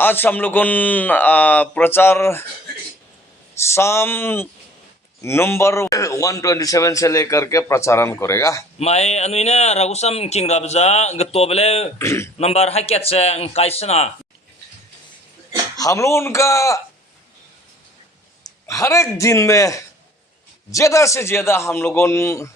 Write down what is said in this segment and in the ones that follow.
आज हम लोग प्रचार शाम नंबर 127 से लेकर के प्रचारण करेगा। Mai anuina ragusam king rabza gtobele number haket se kaisana. हम लोग उनका हर एक दिन में ज्यादा से ज्यादा हम लोग उन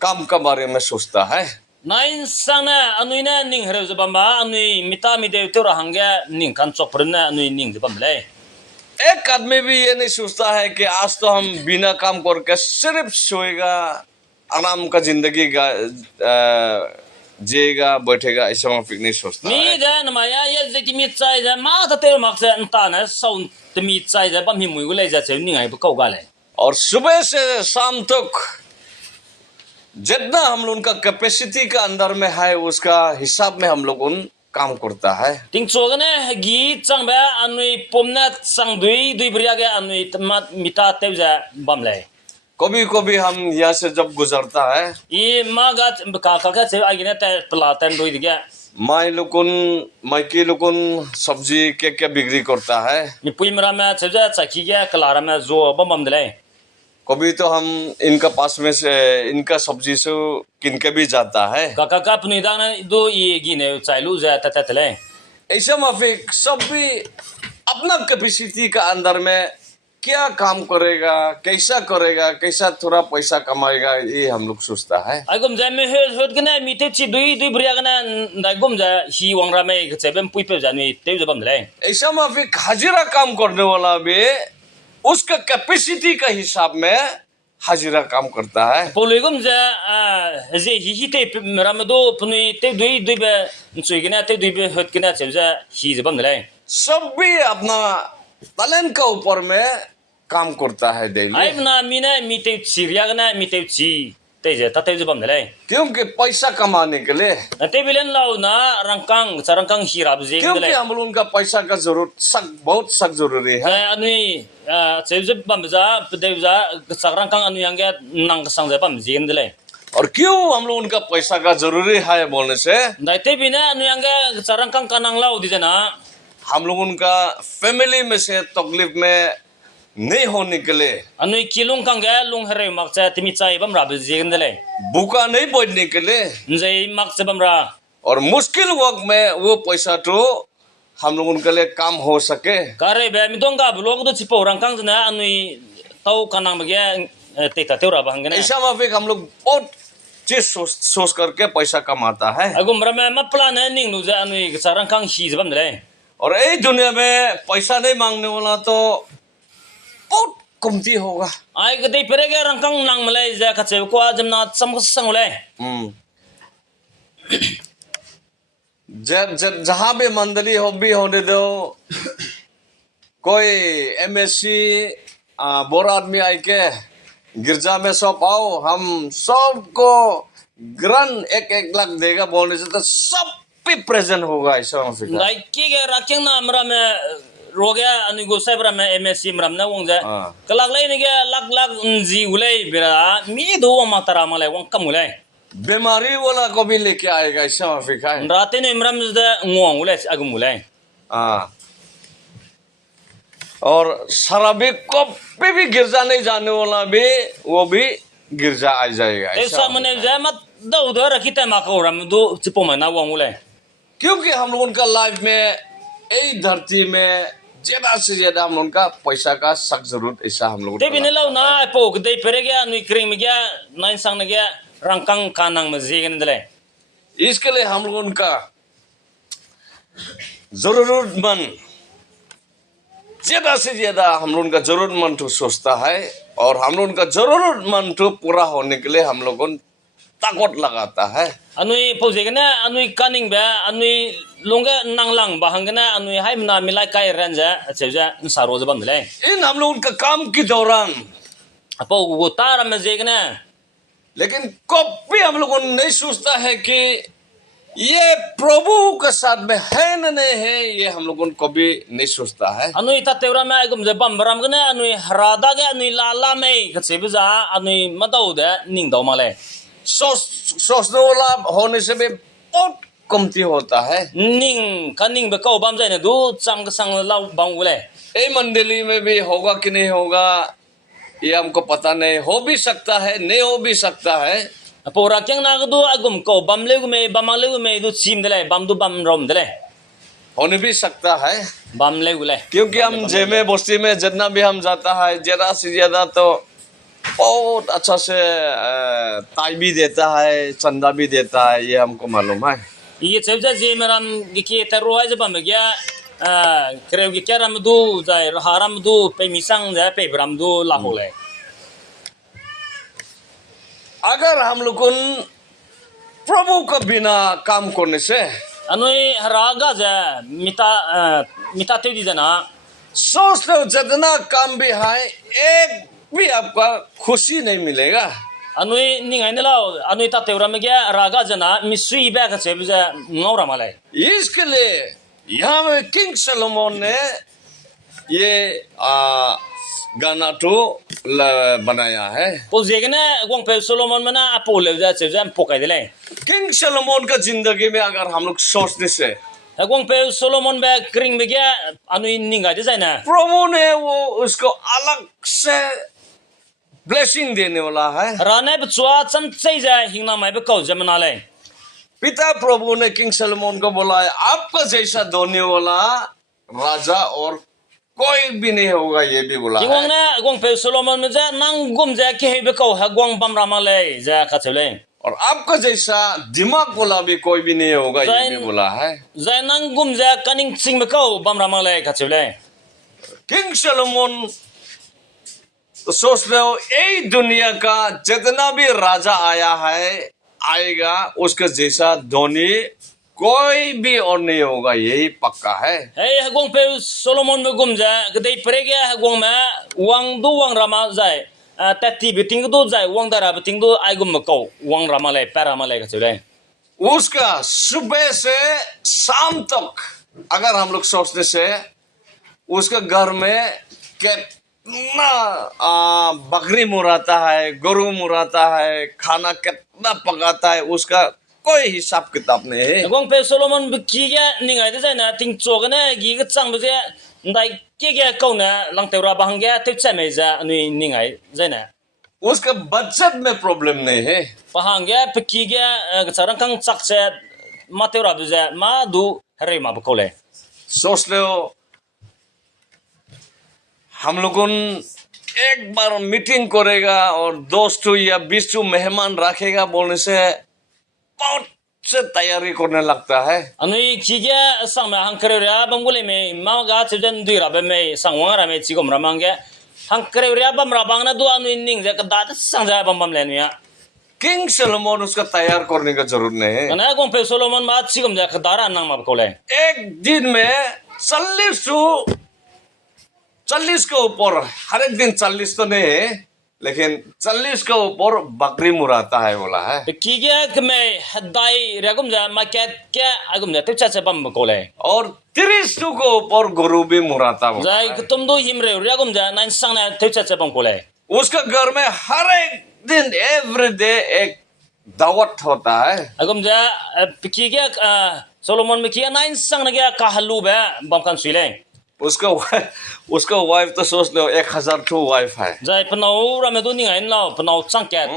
काम के बारे में सोचता है। Nain sana anuina ning herezabamba anui mita mideu to rahanga ning kan choprna anui ning zabamle. एक आदमी भी ये नहीं सोचता है कि आज तो हम बिना काम करके सिर्फ सोएगा, आराम का जिंदगी जिएगा, बैठेगा, ऐसा माफिक नहीं सोचता है। Mi da namaya ye zeti mi tsai da ma ta te mak se ntana saun te mi tsai da bam hi mui gule ja se ning ai bu kau gale. और सुबह से शाम तक जितना हम लोग उनका कैपेसिटी का अंदर में है उसका हिसाब में हम लोग उन काम करता है। Ting chogane gi changba anui pomna sang dui bria ge anui mita te ja bamle. कभी कभी हम यहाँ से जब गुजरता है I maga ka se agine te platan dui dige. Mikey लोगन सब्जी क्या बिक्री करता है। Mi puimra me chja chaki ge klara me zo bam dele. कभी तो हम इनका पास में से इनका सब्जी से किन के भी जाता है। Ka puni da na do I gine chailu ja ta tele. ऐसा माफिक सब भी अपना कैपेसिटी का अंदर में क्या काम करेगा, कैसा थोड़ा पैसा कमाएगा, ये हम लोग सोचता है। Agum ja me hot gna mi te chi dui bria gna da gum ja hi wangra me che bem pui pe ja ni te bam dele. ऐसा माफिक हाजिरा काम करने वाला भी उसका कैपेसिटी का हिसाब में हाजिरा काम करता है। Polegum ja ze hi te ramado puni te dui be chui gna te dui be hot gna che ja hi bam dele. सब भी अपना टैलेंट का ऊपर में काम करता है daily. Ai na mi na mi te chi ria gna mi te chi te ja ta te bam dele. क्योंकि पैसा कमाने के लिए, Te bilen lau na sarangkang hirab je क्योंकि dele. हम लोग उनका पैसा का जरूरत बहुत सख्त जरूरी है। Anui chejib bam ja de ja sarangkang anu yang ge nang sang ja bam je dele. और क्यों हम लोग उनका पैसा का जरूरी है बोलने से Dai te bina anu yang ge sarangkang kanang lau di jana. हम लोग उनका फैमिली में से तकलीफ में नहीं होने के लिए, Anui kilung kang ge lung hare mak cha timi chai bam ra je dele. भूखा नहीं बैठने के लिए, Njai mak cha bam ra. और मुश्किल वक्त में वो पैसा तो हम लोग उनके लिए काम हो सके। Kare be mi dong ga blog do chipo rangkang jana anui tau kanang ge te ta te ra bang ge. ऐसा माफिक हम लोग बहुत चीज सोच करके पैसा कमाता है। Agum ra me ma plan ning nu ja anui sarangkang hi bam dele. और ये दुनिया में पैसा नहीं मांगने वाला तो बहुत कमती होगा। Ai ge dei pere ge rangkang nang malai ja ka che ko ajam na sam sang le. जब जहाँ भी मंडली हो भी होने दो, कोई एमएससी बोरा आदमी आए के गिरजा में सब आओ, हम सबको ग्रन 1-1 लाख देगा बोलने से तो सब भी प्रेजेंट होगा। ऐसा Dai ki ge rakyang na amra me rogya ani go sai bra me MSC mram na wong ja kalak lai ni ge lak ji ulai bira mi do ma tara malai wong kam ulai बीमारी वाला को भी लेके आएगा। ऐसा माफिक है। rate ne mram da ngong ulai agum ulai और शराबी को भी गिरजा नहीं जाने वाला भी वो भी गिरजा आ जाएगा। ऐसा मने ja mat da udar rakita ma ko ram do chipo ma na wong ulai क्योंकि हम लोग उनका लाइफ में यही धरती में ज्यादा से ज्यादा हम उनका पैसा का सख्त जरूरत, ऐसा हम लोग te bin lau na po dei pere ge ani kring ge nain sang ne ge rangkang kanang ma je gen dele इसके लिए हम लोग उनका जरूरतमंद ज्यादा से ज्यादा हम लोग उनका जरूरतमंद तो सोचता है, और हम लोग उनका जरूरतमंद तो पूरा होने के लिए हम लोग उन ताकत लगाता है। anui pose gena anui kaning ba anui longa nanglang bahang gena anui hai na milai kai ranja cheuja saro jabam le इन हम लोग उनका काम के दौरान, apo go tar ma je gena लेकिन कभी हम लोग नहीं सोचता है कि ये प्रभु के साथ में है न नहीं है, ये हम लोग कभी नहीं सोचता है। anui ta teura ma gum je bam ram gena anui harada ge anui lala mai khachebuja anui madau de ning dau male सोचने वाला होने से भी बहुत कमती होता है। ning kaning be kau bam jai na du cham ka sang lau bang ule ये मंडली में भी होगा कि नहीं होगा ये हमको पता नहीं, हो भी सकता है नहीं हो भी सकता है। pora kyang na du agum kau bam le gu me bamang le gu me du chim de le bam du bam rom de le होने भी सकता है, bam le gu le क्योंकि हम जेमे बस्ती में जितना भी हम जाता है ज्यादा से ज्यादा तो बहुत अच्छा से ताई भी देता है, चंदा भी देता है, ये हमको मालूम है। ये चेबजा जे meram gi ta ro ai bam gya kreu gi karam du jai haram du pe misang ja pe bram du la ho le अगर हम लोग प्रभु का बिना काम करने से anoi raga ja mita te di jana सोचते हो जितना काम भी है एक भी आपका खुशी नहीं मिलेगा। anoi ningai na lao anoi ta te ram gya raga jana misui ba ka chebja ngora malai इसके लिए यहाँ में किंग सलोमन ने ये गाना तो बनाया है। po jegna gong pe solomon mana apo le ja chebja pokai de le king Solomon का जिंदगी में अगर हम लोग सोचने से gong pe solomon ba kring be gya anoi ningai de jaina प्रभु ने वो उसको अलग से ब्लेसिंग देने वाला है। rane bu chwa chan chai ja hingna mai be kau jamana le पिता प्रभु ने किंग सलोमन को बोला है आपका जैसा धोने वाला राजा और कोई भी नहीं होगा, ये भी बोला Gong है। na gong pe Solomon me ja nang gum ja ke be ko ha gong bam ramale ja ka chele और आपका जैसा दिमाग वाला भी कोई भी नहीं होगा, ये भी बोला है। ja nang gum ja kaning sing be ko bam ramale ka chele king Solomon तो सोच रहे हो यही दुनिया का जितना भी राजा आया है आएगा उसका जैसा धोनी कोई भी और नहीं होगा, यही पक्का है। hey ha gong pe Solomon me gum ja gdei prege ha gong ma wang du wang rama jai ta ti biting du jai wang dara biting du ai gum ko wang ramale paramale ka chele उसका सुबह से शाम तक अगर हम लोग सोचने से उसका घर में कितना बकरी मुराता है, गरु मुराता है, खाना कितना पकाता है, उसका कोई हिसाब किताब नहीं है। gong pe Solomon be ki ga ningai de jai na ting cho ga na gi ga chang be ja dai ke ga ko na lang te ra bang ga te cha me ja ni ningai jai na उसका budget में problem नहीं है। pahangya pikigya sarang kang sakse matera buza ma du hare ma bkole सोच ले हो हम लोगों एक बार मीटिंग करेगा और 200 या 20 मेहमान रखेगा बोलने से बहुत से तैयारी करने लगता है। anui kigya sangma hangkare ra bangule me ma ga chujan dui ra be me sangwa ra me chigom ra mangya hangkare ra bam ra bang na du anui ning ja ka da sangja bam bam le nya king Solomon उसका तैयार करने का जरूरत नहीं है। ana gong pe Solomon ma chigom ja ka dara nang ma bkole एक दिन में 40 के ऊपर हर एक दिन 40 तो नहीं है लेकिन 40 के ऊपर बकरी मुराता है बोला है। kigya kme dai ra gom ja ma kya agum ja te cha cha bam bkole और 30 के ऊपर गरु भी मुराता बोला jai है। tum do himre ra gom ja nan sang na te cha cha bam kole उसका घर में हर एक दिन एवरी डे एक दावत होता है। agum ja pikigya Solomon me kia nine sang na gya ka halu ba bam kan suile उसका वाइफ तो सोच लो 1000 ठो वाइफ है। jai panau ra me do ni ngai lao panau chang ket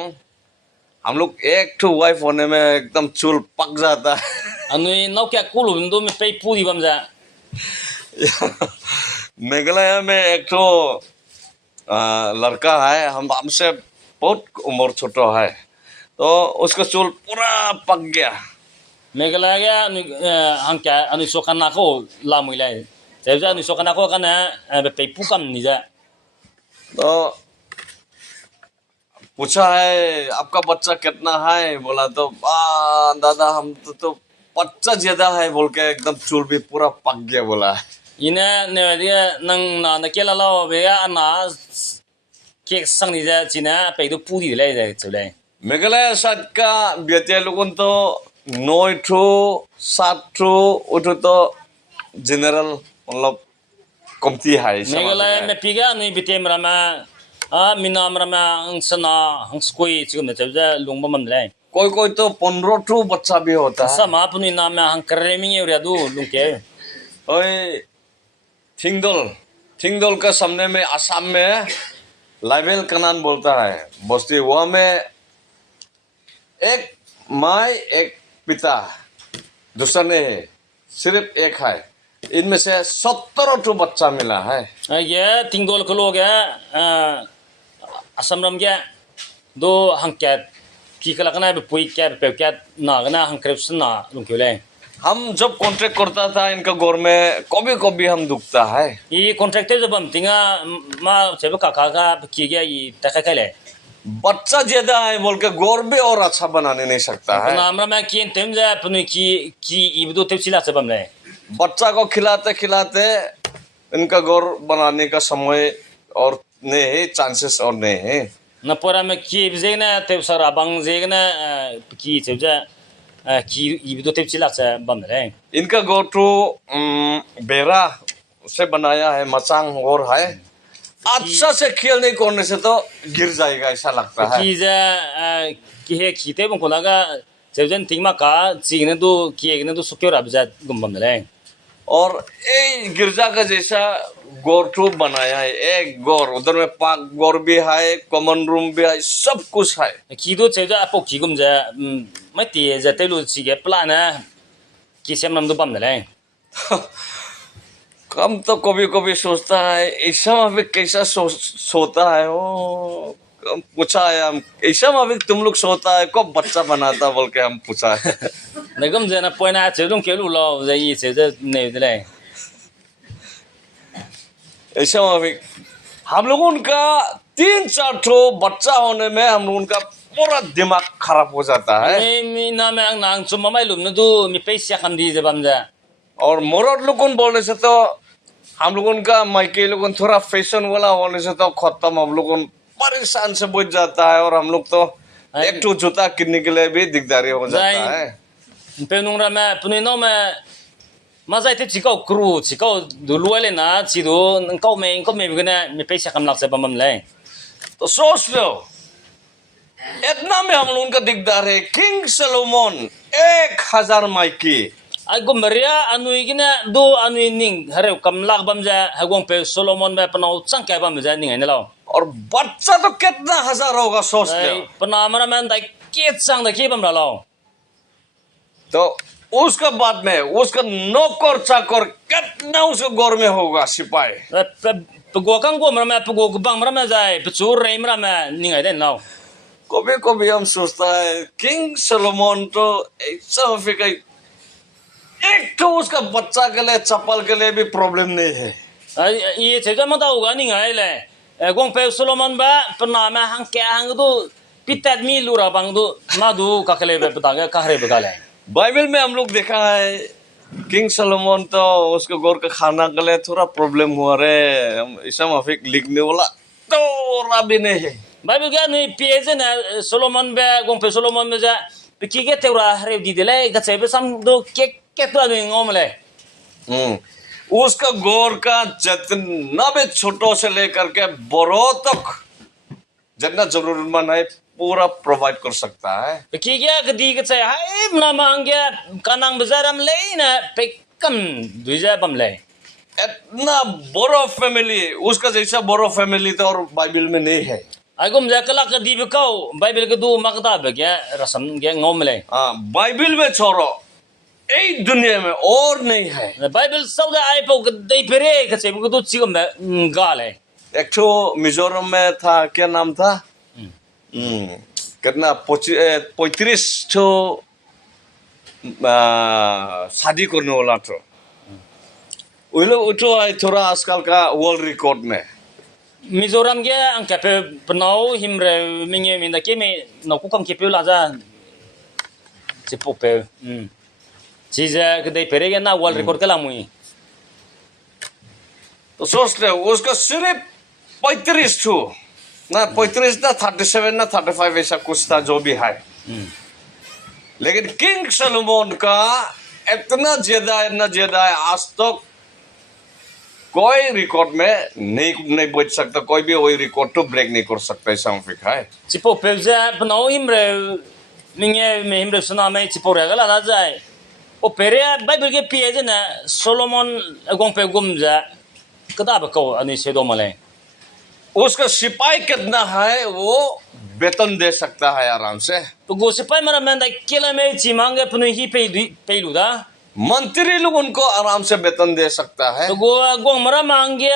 हम लोग एक ठो वाइफ होने में एकदम चूल पक जाता है। anui nau kya kulu do me pe pu di bam ja Meghalaya में एक ठो लड़का है, हमसे बहुत उम्र छोटा है, तो उसका चूल पूरा पक गया। megala gya hang kya anui sokana ko la muilai jai ja anui sokana ko kana be pe pu kam ni ja तो पूछा है आपका बच्चा कितना है, बोला तो दादा हम तो बच्चा ज्यादा है बोल के एकदम चूल भी पूरा पक गया बोला है। ina ne dia nang na kela lao be ya na ke sang ni ja china pe do pu di le ja chule Meghalaya side का व्यक्ति लोगों तो 9 ठो 7 ठो उठो तो जनरल मतलब कमती है। megala me piga anui bitem rama minam rama ang sana hang skui chigum ne ja lungba mam le कोई कोई तो 15 बच्चा भी होता है। sama puni nama hang kreming area du lungke ओए थिंगदोल का सामने में असम में लाइवेल कनान बोलता है बस्ती, वहाँ में एक माँ एक पिता, दूसरा नहीं है, सिर्फ एक है। इनमें से 17 बच्चा मिला है। ye tingdol kelo ge asam ram ge do hang kat ki kala kana be pui kat pe kat na gana hang krepsen na lungke le हम जब कॉन्ट्रैक्ट करता था इनका गोर में कभी कभी हम दुखता है। I contractor jab bam tinga ma sebe kaka ka ki ge I taka kale बच्चा ज्यादा है बोल के गोर भी और अच्छा बनाने नहीं सकता है। na amra ma ki tem ja punu ki ibdo te chila sabam le बच्चा को खिलाते खिलाते इनका गोर बनाने का समय और नहीं है, चांसेस और नहीं है। na pora ma ki bje na te sara bang je na ki te ja ki ibdo te chila sa bam le इनका गोर तो बेरा से बनाया है, मचांग और है। अच्छा से खेल नहीं करने से तो गिर जाएगा ऐसा लगता है। ki ja ki he ki te bang kona ga je jen ting ma ka chi ne do ki ne do sukyo rab ja gum bam le और ये गिरजा का जैसा गोर तो बनाया है, एक गोर उधर में पाक गोर भी है, कॉमन रूम भी है, सब कुछ है। ki do che ja po ki gum ja mai ti ja te lu chi ge plan na ki sem nam do bam le हम तो कभी कभी सोचता है ऐसा माफिक कैसा सोता है वो। हम पूछा है हम ऐसा माफिक तुम लोग सोता है कब बच्चा बनाता बोल के हम पूछा है। na gum ja na po na che dong ke lu lo ja yi che ja ne de le ऐसा माफिक हम लोगों का 3-4 ठो बच्चा होने में हम लोगों का पूरा दिमाग खराब हो जाता है। mi na me ang nang chum mai lum na du mi pe sia kam di ja bam ja और मोरद लोगों बोलने से तो हम लोगों का माइके लोगों थोड़ा फैशन वाला होने से तो खत्म, हम लोगों परेशान से बुझ जाता है। और हम लोग तो एक ठो जूता किनने के लिए भी दिकदारी हो जाता है। pe nong ra me puni no me ma zai te chi kau kru chi kau du lu le na chi du nang kau me bi na mi pe sia kam lak se bam le तो सोच लो इतना में हम लोगों का दिकदार है। King Solomon 1000 माइकी, ai gum maria anui gina do anui ning hare kam lak bam ja hagong pe solomon me panau chang kai bam ja ning ai lo और बच्चा तो कितना हजार होगा सोच लो। pana mara man dai ke chang da ke bam la lo तो उसका बाद में उसका नौकर चाकर कितना उसके गौर में होगा सिपाही। pe go kang go mara me pe go bang mara me jai pe chu rei mara me ning ai den lo कभी कभी हम सोचता है किंग सलोमन तो ऐसा फिर एक तो उसका बच्चा के लिए चप्पल के लिए भी प्रॉब्लम नहीं है। ye che ja ma da ga ning ai le gong pe solomon ba pana me hang ke hang do pitat mi lu ra bang do ma du ka kale be ta ga ka hare be ga le Bible में हम लोग देखा है king Solomon तो उसके गौर का खाना के लिए थोड़ा प्रॉब्लम हुआ रे। ऐसा माफिक लिखने वाला तो भी नहीं है। Bible ga ni pieze na Solomon be gong pe Solomon be ja pe ki ge teura hare di de le ga che be sam do ke to ni ngom le उसका गौर का जितना भी छोटो से लेकर के बड़ों तक जितना जरूरतमंद है पूरा प्रोवाइड कर सकता है। pe ki ge ga di ga che hai na mang ge kanang bazaram le na pe kam du ja bam le इतना बड़ा फैमिली, उसका जैसा बड़ा फैमिली तो और बाइबल में नहीं है। ai gom ja kala ka di be kau Bible ga du ma ga be ge rasam ge ngom le Bible में छोड़ो एक दुनिया में और नहीं है। Bible sau da ai po ga dei pere ga che ga du chi gom ga le एक ठो मिजोरम में था, क्या नाम था कितना 35 ठो शादी करने वाला था। वो लोग उठो है थोड़ा आजकल का वर्ल्ड रिकॉर्ड में। Mizoram ge ang ka pe pnau himre minge min da ke me no ku kam ke pe la ja che po pe chi ja ke dei pere ge na world record ke la mui तो सोच ले उसका सिर्फ 35 ठो ना 35 ना 37 ना 35 ऐसा कुछ था जो भी है। लेकिन किंग सलोमन का इतना ज्यादा है आज तक कोई रिकॉर्ड में नहीं बच सकता, कोई भी वही रिकॉर्ड तो ब्रेक नहीं कर सकता। ऐसा फिक्र है chi po pe ja pnau himre मिंगे में हिमरे सुना में चिपोरे गला ना जाए ओ पेरे बाइबल के पेज ना सोलोमन गोंग पे गुमजा कदा बको अनि सेदो मले उसका सिपाही कितना है वो वेतन दे सकता है आराम से। तो गो सिपाही मरा मैं दा केला में चिमांगे पुनु ही पेलू दा मंत्री लोग उनको आराम से वेतन दे सकता है। तो गो गोंग मरा मांगे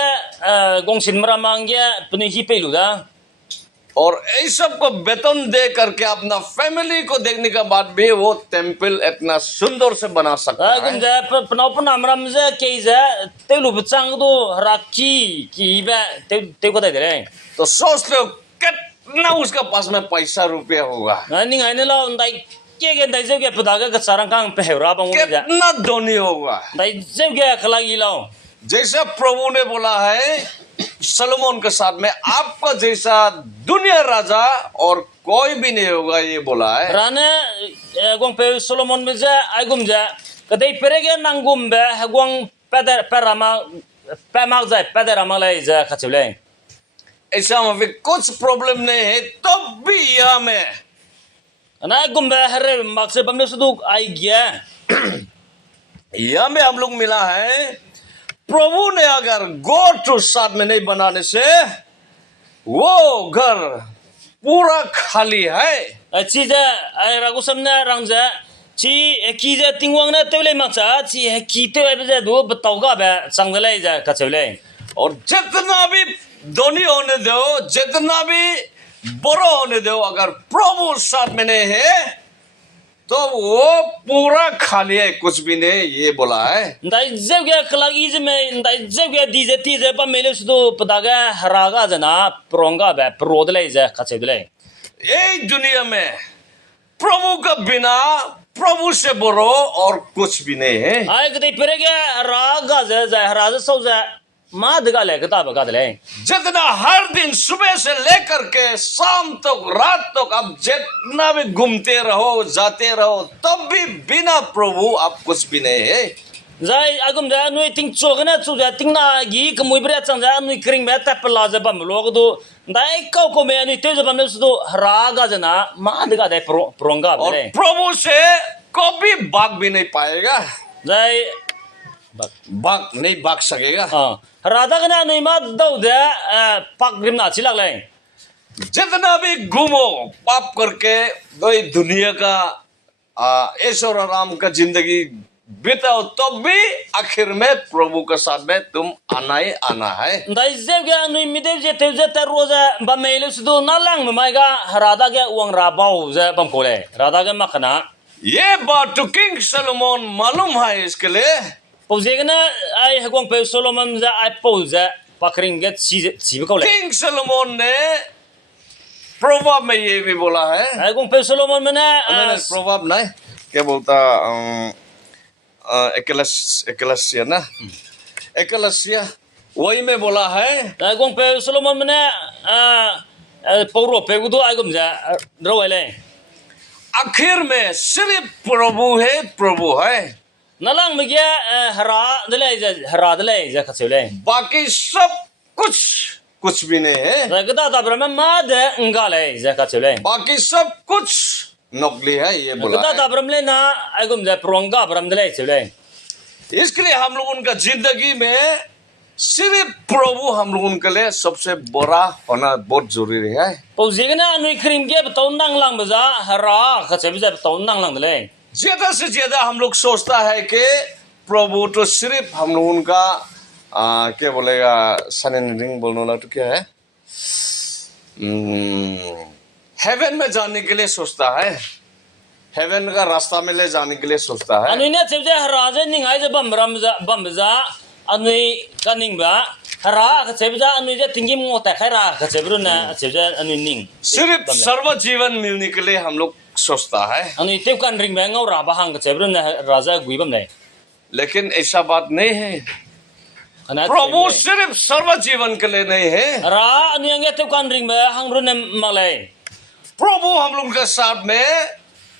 गोंग सिन मरा मांगे पुनु ही पेलू दा और इस सब को वेतन दे करके अपना फैमिली को देखने के बाद भी वो टेम्पल इतना सुंदर से बना सकता है। गुम जा पनाव पनाम राम जा के जा तेलु बचांग दो राखी की बे ते को दे रे तो सोच लो कितना उसके पास में पैसा रुपया होगा, निंग आने लो दाई के दाई जे के पदागा का सारंग कांग पहेरा बंग जा कितना धनी होगा। दाई जे के खलागी लो जैसे प्रभु ने बोला है सलोमन के साथ में आपका जैसा दुनिया राजा और कोई भी नहीं होगा, ये बोला है। राने गोंग पे सोलोमन में जा आई गुम जा कदे पेरेगे नांगुम बे गोंग पेदर पेरामा पेमाग जा पेदरामा ले जा खचले ऐसा में भी कुछ प्रॉब्लम नहीं है तो भी यहाँ में ना गुम बे हरे मार्क्स से बमने सुदु आई गया यहाँ में हम लोग मिला है प्रभु ने अगर गॉड टू साथ में नहीं बनाने से वो घर पूरा खाली है। चीज रागु समने रंजा ची कीज तिंगवांग ना तेले मचा ची कीते वे बजे दो बताओगा बे संगले जा कचले और जितना भी धनी होने दो, जितना भी बड़ा होने दो, अगर प्रभु साथ में नहीं है तो वो पूरा खाली है, कुछ भी नहीं, ये बोला है। दाई जब गया कलागीज में दाई जब गया दीजे तीजे पर मेले सुदो पदागा हरागा जना प्रोंगा बे प्रोदले जा कचले यही दुनिया में प्रभु का बिना प्रभु से बड़ो और कुछ भी नहीं है। आए कदे फिर गया रागा जा हराज सौ जा माँ दगा ले किताब का दले जितना हर दिन सुबह से लेकर के शाम तक रात तक आप जितना भी घूमते रहो जाते रहो तब भी बिना प्रभु आप कुछ भी नहीं है। जाय अगम जा नुई तिंग चोगना चुजा तिंग ना गी कमुई ब्रे चंग जा नुई क्रिंग में तप लाज बम लोग दो दाई को में नुई तेज बम सुदो रागा जना माँ दगा दे प्रोंगा और बले प्रभु से कभी भाग भी नहीं पाएगा, जाय भाग नहीं भाग सकेगा। राधा कना नुई मा दो दे पाक ग्रिम ना चिलक ले जितना भी घूमो पाप करके कोई दुनिया का ऐश्वर आराम का जिंदगी बिताओ तब भी आखिर में प्रभु के साथ में तुम आना ही आना है। दाई जेब गया नुई मिदेव जे तेव जे तर रोजा बमेले सुदो ना लांग ममाइगा राधा के उंग राबाव जे बम कोले राधा के मखना ये बात तो किंग सलोमन मालूम है, इसके लिए पोजेगना आई हगोंग पे सोलोमन जा आई पोजा पकरिंग के चीज कोले किंग सलोमन ने प्रोवर्ब में ये भी बोला है। हगोंग पे सोलोमन में ना प्रोवर्ब नहीं क्या बोलता एकलसिया ना एकलसिया वही में बोला है। हगोंग पे सोलोमन में ना पौरो पे गुदो आगम जा रोले आखिर में सिर्फ प्रभु है, प्रभु है। नलांग में गया हरा दले जा खचले बाकी सब कुछ भी नहीं है। रगदा दाब्रा में माद अंगाले जा खचले बाकी सब कुछ नकली है, ये बोला रगदा है। दाब्रा में ना आगम जा प्रोंगा ब्रम दले चले इसके लिए हम लोग उनका जिंदगी में सिर्फ प्रभु हम लोग उनके लिए सबसे बड़ा होना बहुत जरूरी है। पोजेगना नुई क्रीम के बताओ नंग लांग बजा हरा खचे बजा बताओ नंग लांग दले ज्यादा से ज्यादा हम लोग सोचता है कि प्रभु तो सिर्फ हम लोग उनका क्या बोलेगा सनरिंग बोलने वाला तो क्या है हेवन में जाने के लिए सोचता है, हेवन का रास्ता में ले जाने के लिए सोचता है। अनुई ने चेबजे हराजे निंगाई जे बम बजा अनुई कनिंग बा हरा खचे बजा अनुई जे तिंगी मोता खैरा खचे ब्रु ना चेबजे अनुई निंग सिर्फ सर्व जीवन मिलने के लिए हम लोग सोचता है। अनुई तेव kan ring bang ngau ra ba hang खचे ब्रु ना राजा गुई बम ने लेकिन ऐसा बात नहीं है, प्रभु सिर्फ सर्व जीवन के लिए नहीं है। रा अनुई अंगे तेव kan ring ba hang ब्रु ने मले प्रभु हम लोग के साथ में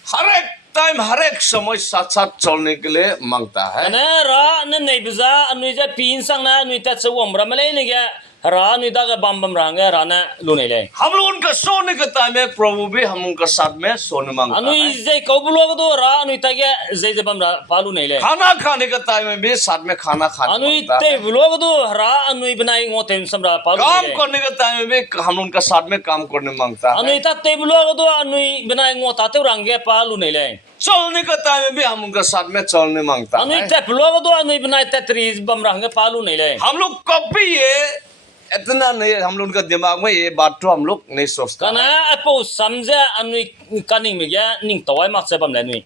हर एक टाइम हर एक समय साथ साथ चलने के लिए मांगता है। अने रा ने नहीं बजा अनुई जे पीन संग ना अनुई ता से वमरा मले ने गया ra anu da ga bam rang ga ra na lu nei le हम लोग उनका सोने के टाइम में प्रभु भी हम उनका साथ में सोने मांगता anu है। je ko bulo ga do ra anu ta ga je bam ra pa lu nei le खाना खाने के टाइम में भी साथ में खाना खाने anu मांगता te है। bulo ga do ra anu banai ngo tem sam ra pa lu काम nei le करने के टाइम में भी हम उनका साथ में काम करने मांगता है। anu ta te bulo ga do anu banai ngo ta te rang ga pa lu nei le चलने के टाइम में भी हम उनका साथ में चलने मांगता anu है। te bulo ga do anu banai ta tri bam rang ga pa lu nei le हम लोग कभी ये इतना नहीं, हम लोग का दिमाग में ये बात तो हम लोग नहीं सोचता kana है। apo samja anu kaning me ga ning tawai mak se bam le nui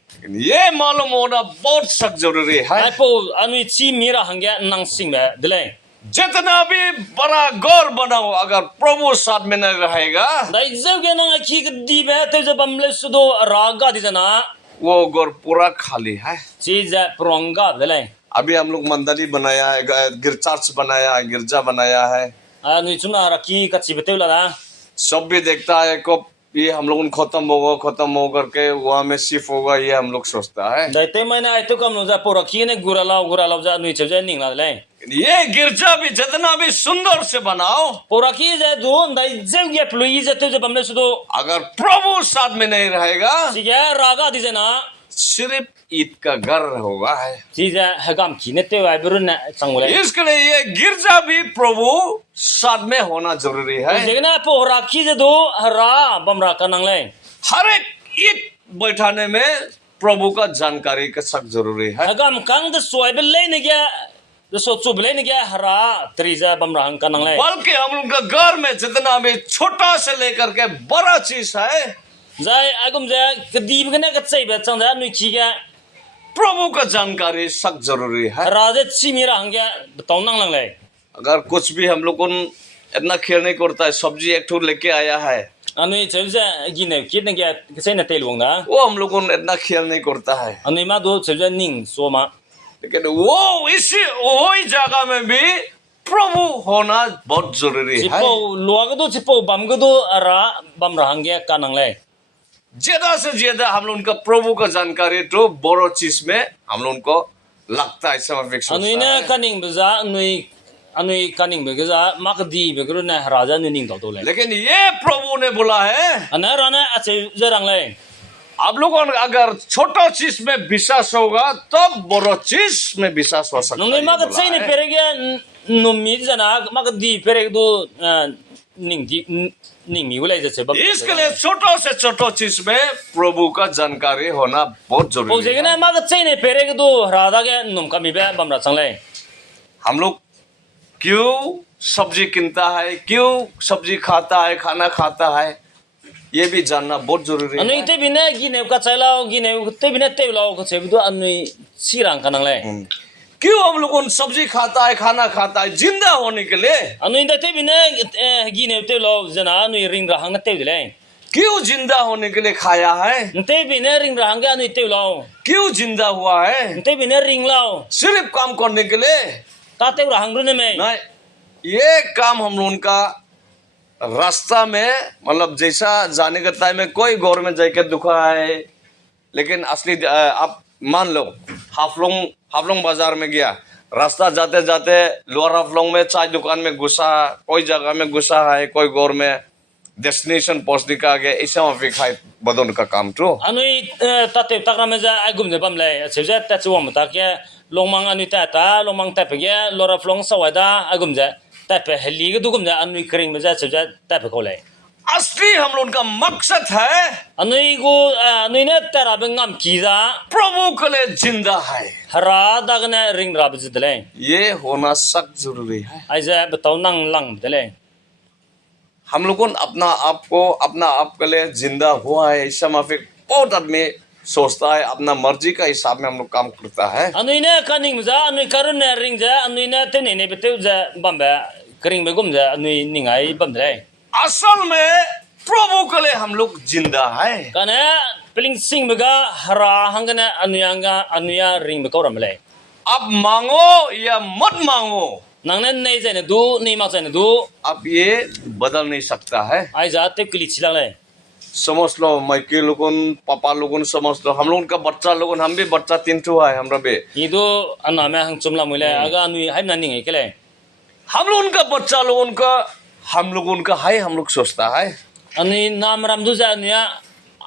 ये मालूम होना बहुत सख्त जरूरी है। apo anu chi mira hangya nang sing me dile जितना भी बड़ा गौर बनाओ, अगर प्रभु साथ में नहीं रहेगा dai zeu ge nang ki di be te je bam le su do raga di jana वो गौर पूरा खाली है। chi ja pronga dile अभी हम लोग मंदिर बनाया है, चर्च बनाया है, गिरजा बनाया है, anu chuna ra ki ka chi bete la na सब भी देखता है कब ये हम लोग खत्म होगा, खत्म हो करके वहाँ में शिफ्ट होगा, ये हम लोग सोचता है। dai te mai na ai to kam no ja pora ki ne gura la ja nu che ja ning la dile ये गिरजा भी जितना भी सुंदर से बनाओ, pora ki je do dai zeu ge plui je te je bam le su do अगर प्रभु साथ में नहीं रहेगा chi ga raga di jana सिर्फ ईद का घर होगा है। chi ja hagam ki ne te wa bru na changule इसके लिए ये गिरजा भी प्रभु साथ में होना जरूरी है। jegna po rakhi je do ra bam ra ka nang le हर एक ईद बैठाने में प्रभु का जानकारी का सख्त जरूरी है। agam kang de soy be le ne ga de so chu be ne ga hara triza bam ra ka nang le बल्कि हम लोग का घर में जितना भी छोटा से लेकर के बड़ा चीज है, jai agum ja kdi be ne ka chai be chang ja nu chi ga प्रभु का जानकारी सख्त जरूरी है। ra je chi mi ra hang ga taw nang lang le अगर कुछ भी हम लोग को इतना खेल नहीं करता है, सब्जी एक ठो लेके आया है, anu cheu ja gi ne ki ne ga chai na te lu na वो हम लोग को इतना खेल नहीं करता है। anu ma do cheu ja ning so ma लेकिन वो इसी वही जगह में भी प्रभु होना बहुत जरूरी chi है। po lo ga do chi po bam ga do ra bam ra hang ga ka nang le ज्यादा से ज्यादा हम लोग उनका प्रभु का जानकारी तो बड़ो चीज में हम लोग को लगता है, समय anu ina kaning be ja anu kaning be ga ja mak di be gru na raja nu ning taw le लेकिन ये प्रभु ने बोला है, ana rana ache jarang le आप लोगों को अगर छोटा चीज में विश्वास होगा तब बड़ो चीज में विश्वास हो सकता nung है, ma ka ये chai ne बोला है। perege no mi jana ma ka di perege do ning mi ulai je se ba इसके लिए छोटा से छोटा चीज में प्रभु का जानकारी होना बहुत o जरूरी je है। na ma ka chai ne perege do rada ge num ka mi be bam ra chang le हम लोग क्यों सब्जी किनता है, क्यों सब्जी खाता है, खाना खाता है, ये भी जानना बहुत जरूरी anu है। ite bine gi ne ka chai lao gi ne te bine te lao ka chai do anu sirang ka nang le क्यों हम लोग उन सब्जी खाता है, खाना खाता है, जिंदा होने के लिए। anu inde te bine gi ne te lao jana anu ring ra hang na te le क्यों जिंदा होने के लिए खाया है, te bine ring ra hang ga anu te lao क्यों जिंदा हुआ है, te bine ring lao सिर्फ काम करने के लिए ta te ra hang ru ne me नहीं। ये काम हम लोग उनका रास्ता में, मतलब जैसा जाने के टाइम में कोई गौर में जाके दुखा है, लेकिन असली आप मान लो हाफलोंग बाजार में गया, रास्ता जाते जाते लोअर हाफलोंग में चाय दुकान में घुसा, कोई जगह में घुसा है, कोई गौर में डेस्टिनेशन पहुंचने का गया, ऐसा वहाँ खाई बदन का काम तो anu ta te ta ra me ja agum ne bam le che ja ta chu ma ta ke longmang anu ta longmang ta pe ge lora flong sa wa da agum ja ta pe heli ge dugum ja anu kring me ja che ja ta pe ko le असली हम लोग उनका मकसद है anu go anu ne ta ra be ngam ki ja प्रभु के लिए जिंदा है। hara da ne ring ra be de le ये होना सख्त जरूरी है। ai ja be taw nang lang de le हम लोगों ने अपना आप के लिए जिंदा हुआ है, ऐसा माफी बहुत आदमी सोचता है, अपना मर्जी का हिसाब में हम लोग काम करता है। anu ne kaning ja anu karun ne ring ja anu ne te ne be te ja bam ba kring be gum ja anu ningai bam de असल में प्रभु के लिए हम लोग जिंदा है। kana peling sing be ga hara hangana anu ya ring be ko ram le आप मांगो या मत मांगो, nang ne nei ja ne du nei ma ja ne du अब ये बदल नहीं सकता है। ai ja te kili chilang le समझ लो, माइके लोगन, पापा लोगन समझ लो, हम लोगन का बच्चा लोगन, हम भी बच्चा 3 ठो है हमरा भी। idu anna me hang chumla mule aga anu hai na ningai kele हम लोग उनका बच्चा लोग उनका हम लोग उनका है, हम लोग सोचता है Ani nam ram du za nia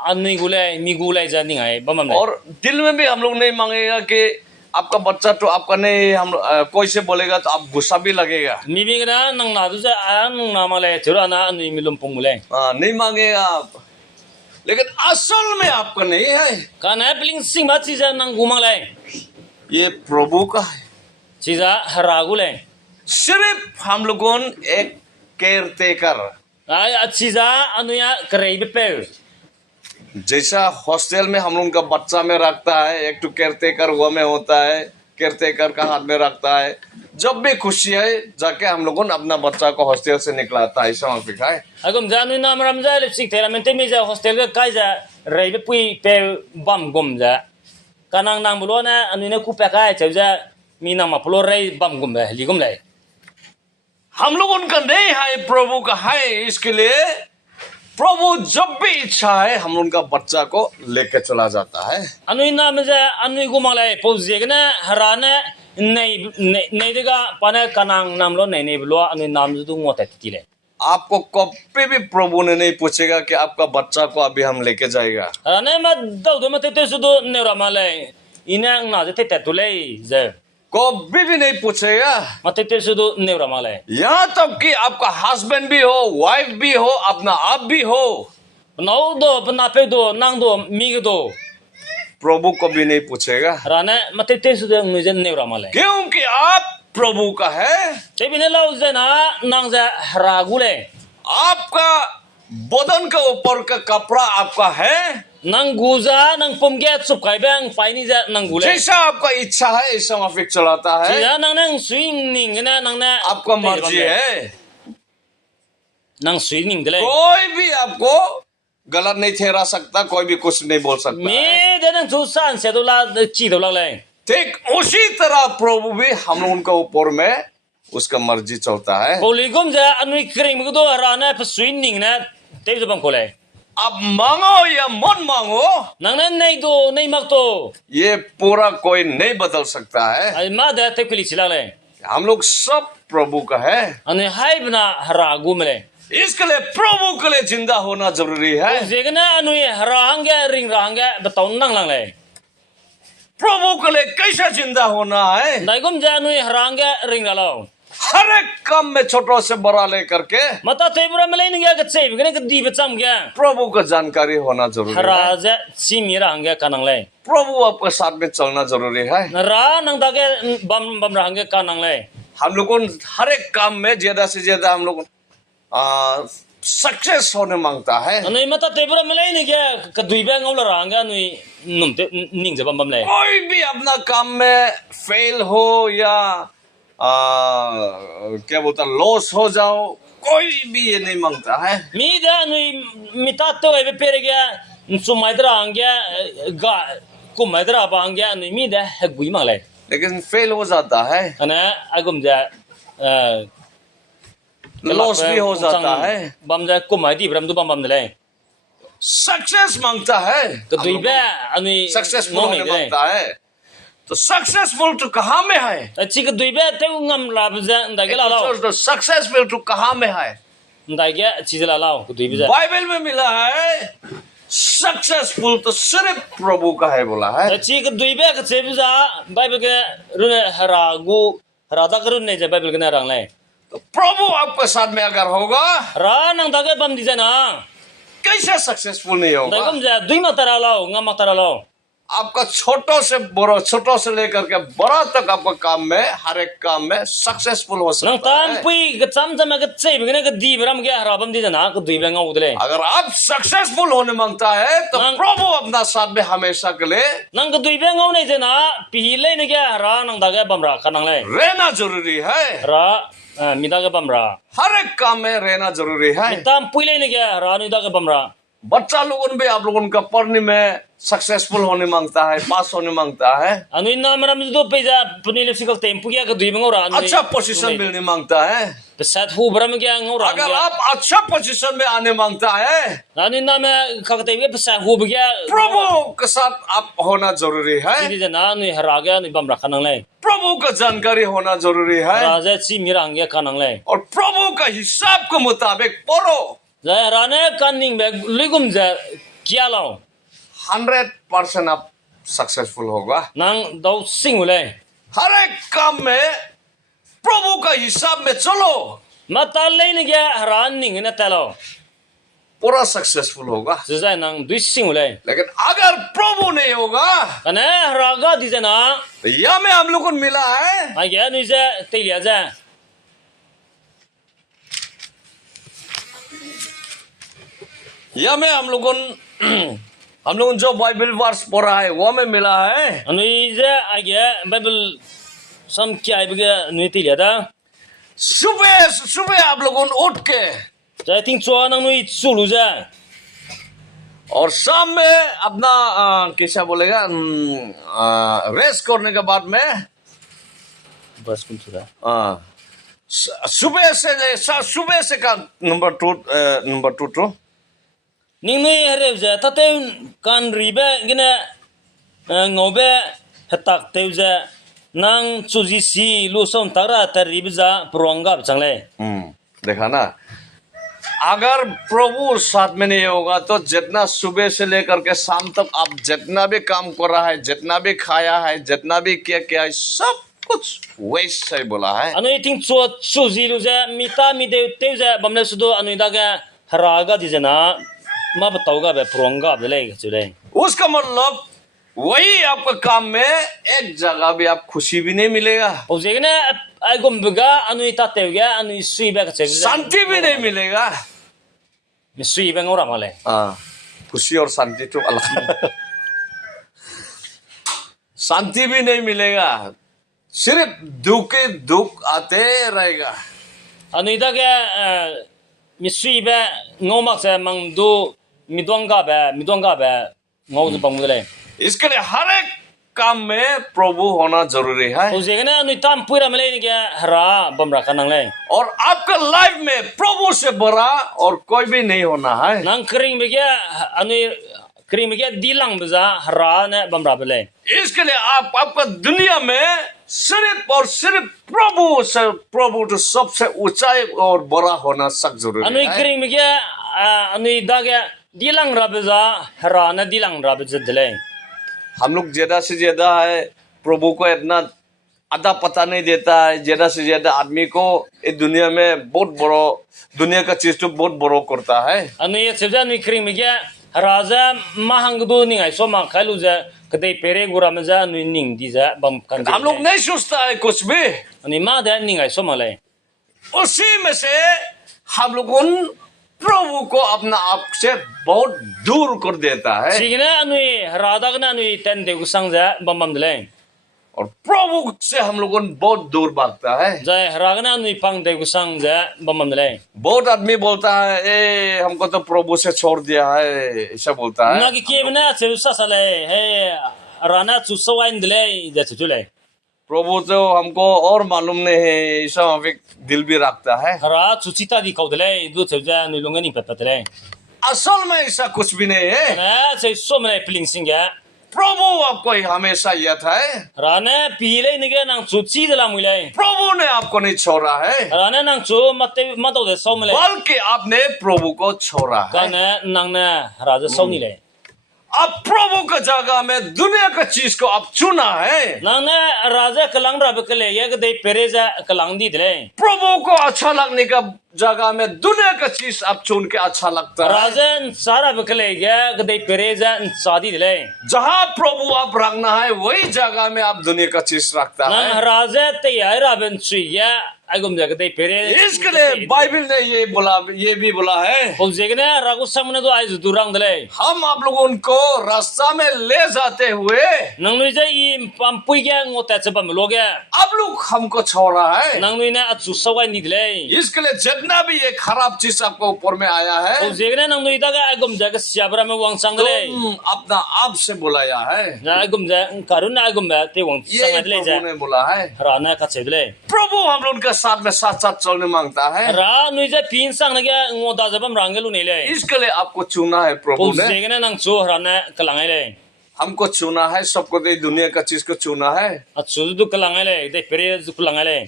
ani gulai mi gulai za ning ai bam और दिल में भी हम लोग नहीं मांगेगा कि आपका बच्चा तो आपका नहीं, हम कोई से बोलेगा तो आप गुस्सा भी लगेगा। mi bi gra nang na du za an na ma le thura na ani mi lum pung mulai नहीं मांगेगा आप, लेकिन असल में आपका नहीं है, kan ai pling sing ma chi za nang gumang lai ये प्रभु का है। chi za hara gulai सिर्फ हम लोगों एक care taker, ai chi za anu ya krei be pe जैसा हॉस्टल में हम लोगों का बच्चा में रखता है, एक तो केयर टेकर वो में होता है, केयर टेकर का हाथ में रखता है। जब भी खुशी है जाके हम लोगों अपना बच्चा को हॉस्टल से निकलाता है, ऐसा फिका है। agum za nu nam ram za le sik thera mente mi za hostel ga kai za rei be pui pe bam gum za kanang nang bulo na anu ne ku pe kai chau za mi nang ma pulo rei bam gum ba li gum lai हम लोग उनका नहीं है, प्रभु का है। इसके लिए प्रभु जब भी इच्छा है हम उनका बच्चा को लेके चला जाता है। anu nam za anu gum lai po je ga na hara na nei nei de ga pana kanang nam lo nei nei bulo anu nam du ngo ta ti le आपको कभी भी प्रभु ने नहीं पूछेगा कि आपका बच्चा को अभी हम लेके जाएगा। hara na ma dau do ma te te su do ne ra ma lai ina na de te te tu lai za कभी भी नहीं पूछेगा। ma te te su do ne ra ma lai यहाँ तक कि आपका husband भी हो, वाइफ भी हो, अपना आप भी हो, no do na pe do nang do mi ga do प्रभु को भी नहीं पूछेगा, rana mate te su de ngi jen ne ra male क्योंकि आप प्रभु का है। te bi ne lau ze na nang za hra gule आपका बदन के ऊपर का कपड़ा आपका है, nang guza nang pom ge sup kai bang pai ni za nang gule जैसा आपका इच्छा है ऐसा माफिक चलाता है। ya nang nang swing ning na nang na आपका मर्जी है, nang swing ning de le कोई भी आपको गलत नहीं ठहरा सकता, कोई भी कुछ नहीं बोल सकता है। me de nang chu san se do la chi do la le ठीक उसी तरह प्रभु भी हम लोग उनका ऊपर में उसका मर्जी चलता है। poli gum za anu kring do rana pa swing ning na te zo bang ko le अब मांगो या मन मांगो, nang na nei do nei mak to ये पूरा कोई नहीं बदल सकता है। ai ma da te kli chi la le हम लोग सब प्रभु का है, anu hai bna hra gu mele इसके लिए प्रभु के लिए जिंदा होना जरूरी है। zegna anu ye haranga ring ranga bataw nang lang le प्रभु के लिए कैसे जिंदा होना है, dai gum ja anu ye haranga ring la हर एक काम में छोटो से बड़ा लेकर के mata tebura mele ni ga gatse bigene ga di bacham ga प्रभु का जानकारी होना जरूरी है। haraja si mira hanga kanang le प्रभु आपके साथ में चलना जरूरी है। ra nang da ge bam bam rahanga kanang le हम लोगों हर एक काम में ज्यादा से ज्यादा हम लोग सक्सेस होने मांगता है। anu mata tebura mele ni ga ka dui ba ngol rahanga anu num te ning ja bam bam le कोई भी अपना काम में फेल हो या क्या बोलता लॉस हो जाओ, कोई भी ये नहीं मांगता है। mi da anu mita to e pere ga sumai dra hanga ga kumai dra ba hanga anu mi da gui mang le लेकिन फेल हो जाता है, ana agum ja लॉस भी हो जाता है। bam ja kumai di bram du bam bam le success मांगता है, ka dui ba anu successful होने मांगता है। तो सक्सेसफुल तो कहाँ में है? chi ka dui ba te ngam la ba nda ga la lao तो सक्सेसफुल तो कहाँ में है? nda ga chi la lao ka dui ba Bible में मिला है सक्सेसफुल तो सिर्फ प्रभु का है बोला है। chi ka dui ba ka che ba bible ga run hara gu hara da ka run ne ja bible ga na rang lai तो प्रभु आपके साथ में अगर होगा ra nang da ga bam di ja na कैसे successful नहीं dai होगा? gum ja dui ma tara lao ngam ma tara lao आपका छोटो से बड़ा, छोटो से लेकर के बड़ा तक आपका काम में हर एक काम में सक्सेसफुल हो nang सकता tam है। pui ga cham cham ga che bi ga di bram ga hara bam di ja na ka dui ba ngau de le अगर आप सक्सेसफुल होने मांगता है तो नंग- प्रभु अपना साथ में हमेशा के लिए nang ka dui ba ngau ne ja na pi le ne ga hara nang da ga bam ra ka nang lai रहना जरूरी है। ra mi da ga bam ra हर एक काम में रहना जरूरी है। tam pui le ne ga hara ni da ga bam ra बच्चा लोगों भी आप लोगों का पढ़ने में सक्सेसफुल होने मांगता है, पास होने मांगता है, anu na maram do peja punile sikal tempu ya ka dui mangora anu अच्छा पोजीशन मिलने मांगता है। pesat hu bram kya ngora अगर आप अच्छा पोजीशन में आने मांगता है, anu na me ka te be pesat hu bya प्रभु के साथ आप होना जरूरी है, sidi jana anu haraga anu bam rakhanang lai प्रभु का जानकारी होना जरूरी है, raja chi mirang ya kanang lai और प्रभु का हिसाब के मुताबिक पढ़ो। ja rane kaning be ligum ja kya lao 100% आप सक्सेसफुल होगा। nang dau sing ulai हर एक काम में प्रभु का हिसाब में चलो, mata lai ni kya haran ning na talo पूरा सक्सेसफुल होगा। ja nang dui sing ulai लेकिन अगर प्रभु नहीं होगा, kana haraga di jana तो यह में हम लोग को मिला है, ai kya nu ja te liya ja यह में हम लोग जो बाइबल वर्स पढ़ा है वो में मिला है। anu ja ai kya bible sam kya ai bga nu te liya da सुबह सुबह आप लोग उठ के ja ting chua nang nu chulu ja और शाम में अपना कैसा बोलेगा, रेस्ट करने के बाद में bas kum chura सुबह से का number two ning ni hare ja tate kan ribe gina ngobe hatak te ja nang chuji si lu som tara ta ribe ja pronga changle देखा ना, अगर प्रभु साथ में नहीं होगा तो जितना सुबह से लेकर के शाम तक आप जितना भी काम कर रहा है, जितना भी खाया है, जितना भी किया है, सब कुछ वेस्ट है बोला है। anu ting chua chuji lu ja mita mi de te ja bamle sudo anu da ga haraga di jana ma batauga be pronga be le chule उसका मतलब वही आपका काम में एक जगह भी आप खुशी भी नहीं मिलेगा, o je gna ai gom buga anu ta te ga anu sui be ka che शांति भी नहीं मिलेगा। mi sui be ngora male खुशी और शांति तो अलग है। शांति भी नहीं मिलेगा, सिर्फ दुख आते रहेगा। anu da ga mi sui be ngoma che mang du midwanga be ngau du bang le इसके लिए हर एक काम में प्रभु होना जरूरी है, o je gna anu tam puira male ni ga hara bam ra kanang le और आपका लाइफ में प्रभु से बड़ा और कोई भी नहीं होना है। nang kring be ga anu kring be ga dilang be ja hara ne bam ra le इसके लिए आपका दुनिया में सिर्फ और सिर्फ प्रभु तो सबसे ऊंचाई और बड़ा होना सक जरूरी anu है। kring be ga anu da ga dilang ra be ja hara na dilang ra be le हम लोग ज्यादा से ज्यादा है प्रभु को इतना आधा पता नहीं देता है, ज्यादा से ज्यादा आदमी को इस दुनिया में बहुत बड़ा, दुनिया का चीज तो बहुत बड़ा करता है। anu ye sebja anu kring be ga raja mahang du ning ai so ma khalu ja kadai pere gura me ja anu ning di ja bam kan हम लोग नहीं सोचता है कुछ भी, ani ma da ning ai so ma le उसी में से हम लोग प्रभु को अपना आप से बहुत दूर कर देता है, sigina anu rada gna anu ten de gusang ja bam bam le और प्रभु से हम लोग बहुत दूर भागता है। ja ragna anu pang de gusang ja bam bam le बहुत आदमी बोलता है ए हमको तो प्रभु से छोड़ दिया है, ऐसा बोलता है। na ki ke na se sa sa le he rana chu so wain de le ja chu le प्रभु तो हमको और मालूम नहीं है, ऐसा हमें दिल भी रखता है। ra chu chita di kau de le du che ja anu longa ni pet le असल में ऐसा कुछ भी नहीं है। na se so me pling sing ya प्रभु आपको हमेशा यह है, rana pi le ni ga nang chu chi de la mu le प्रभु ने आपको नहीं छोड़ा है, rana nang chu matte ma do de so me le बल्कि आपने प्रभु को छोड़ा है। ka na nang na raja so ni le अब प्रभु का जगह में दुनिया का चीज को आप चुना है। nang na raja kalang ra be kale ya ga de pere ja kalang di de प्रभु को अच्छा लगने का जगह में दुनिया का चीज आप चुन के अच्छा लगता है। raja sara be kale ya ga de pere ja sadi de जहाँ प्रभु आप रखना है वही जगह में आप दुनिया का चीज रखता nang है। raja te ya ra ben chi ya agum ja kete pere इसके लिए बाइबल ने ये भी बोला है, o jegna ragu samne do ai durang dele हम आप लोगों को रास्ता में ले जाते हुए nang nui ja i pampui ga ngota cha bam lo ga अब लोग हमको छोड़ा है। nang nui na achu sawai ni dele इसके लिए जितना भी ये खराब चीज आपको ऊपर में आया है, o jegna nang nui da ga agum ja ga siabra me wang sang dele तुम अपना आप से बुलाया है, na agum ja karuna agum ba te wang ये sang dele ja प्रभु ने बोला है। rana ka che dele प्रभु हम लोग के साथ में साथ साथ चलने मांगता है, ra nui ja pin sang na ga ngoda ja bam rangelu ne le इसके लिए आपको चुना है o प्रभु ने, jegna nang chu rana kalangai le हमको चुना है, सबको दे दुनिया का चीज को चुना है। achu du kalangai le de pere du kalangai le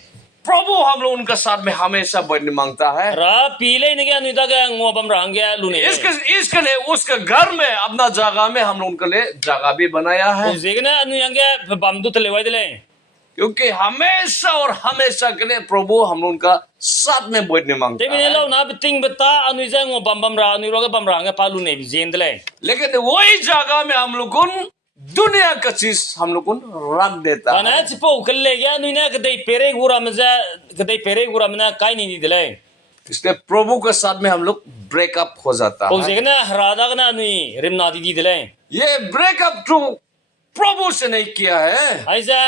प्रभु हम लोग उनके साथ में हमेशा बढ़ने मांगता है। ra pile ne ga nui da ga ngobam rang ga lu ne इसके लिए उसके घर में अपना जगह में हम लोग उनके लिए जगह भी बनाया है, o jegna anu yang ga bam du tele wai dele क्योंकि हमेशा और हमेशा के लिए प्रभु हम लोग उनका साथ में बढ़ने मांगता te bine है। lo na biting beta anu ja ngobam bam ra anu ro ga bam rang ga palu ne jen dele लेकिन वही जगह में हम लोग को दुनिया का चीज हम लोग को रख देता है। kana chipo kalle ga anu na ga dei pere gura ma ja ga dei pere gura ma na kai ni di dele इसलिए प्रभु के साथ में हम लोग ब्रेकअप हो जाता o है। jegna rada ga na anu rim na di dele ये ब्रेकअप तो प्रभु से नहीं किया है, ai ja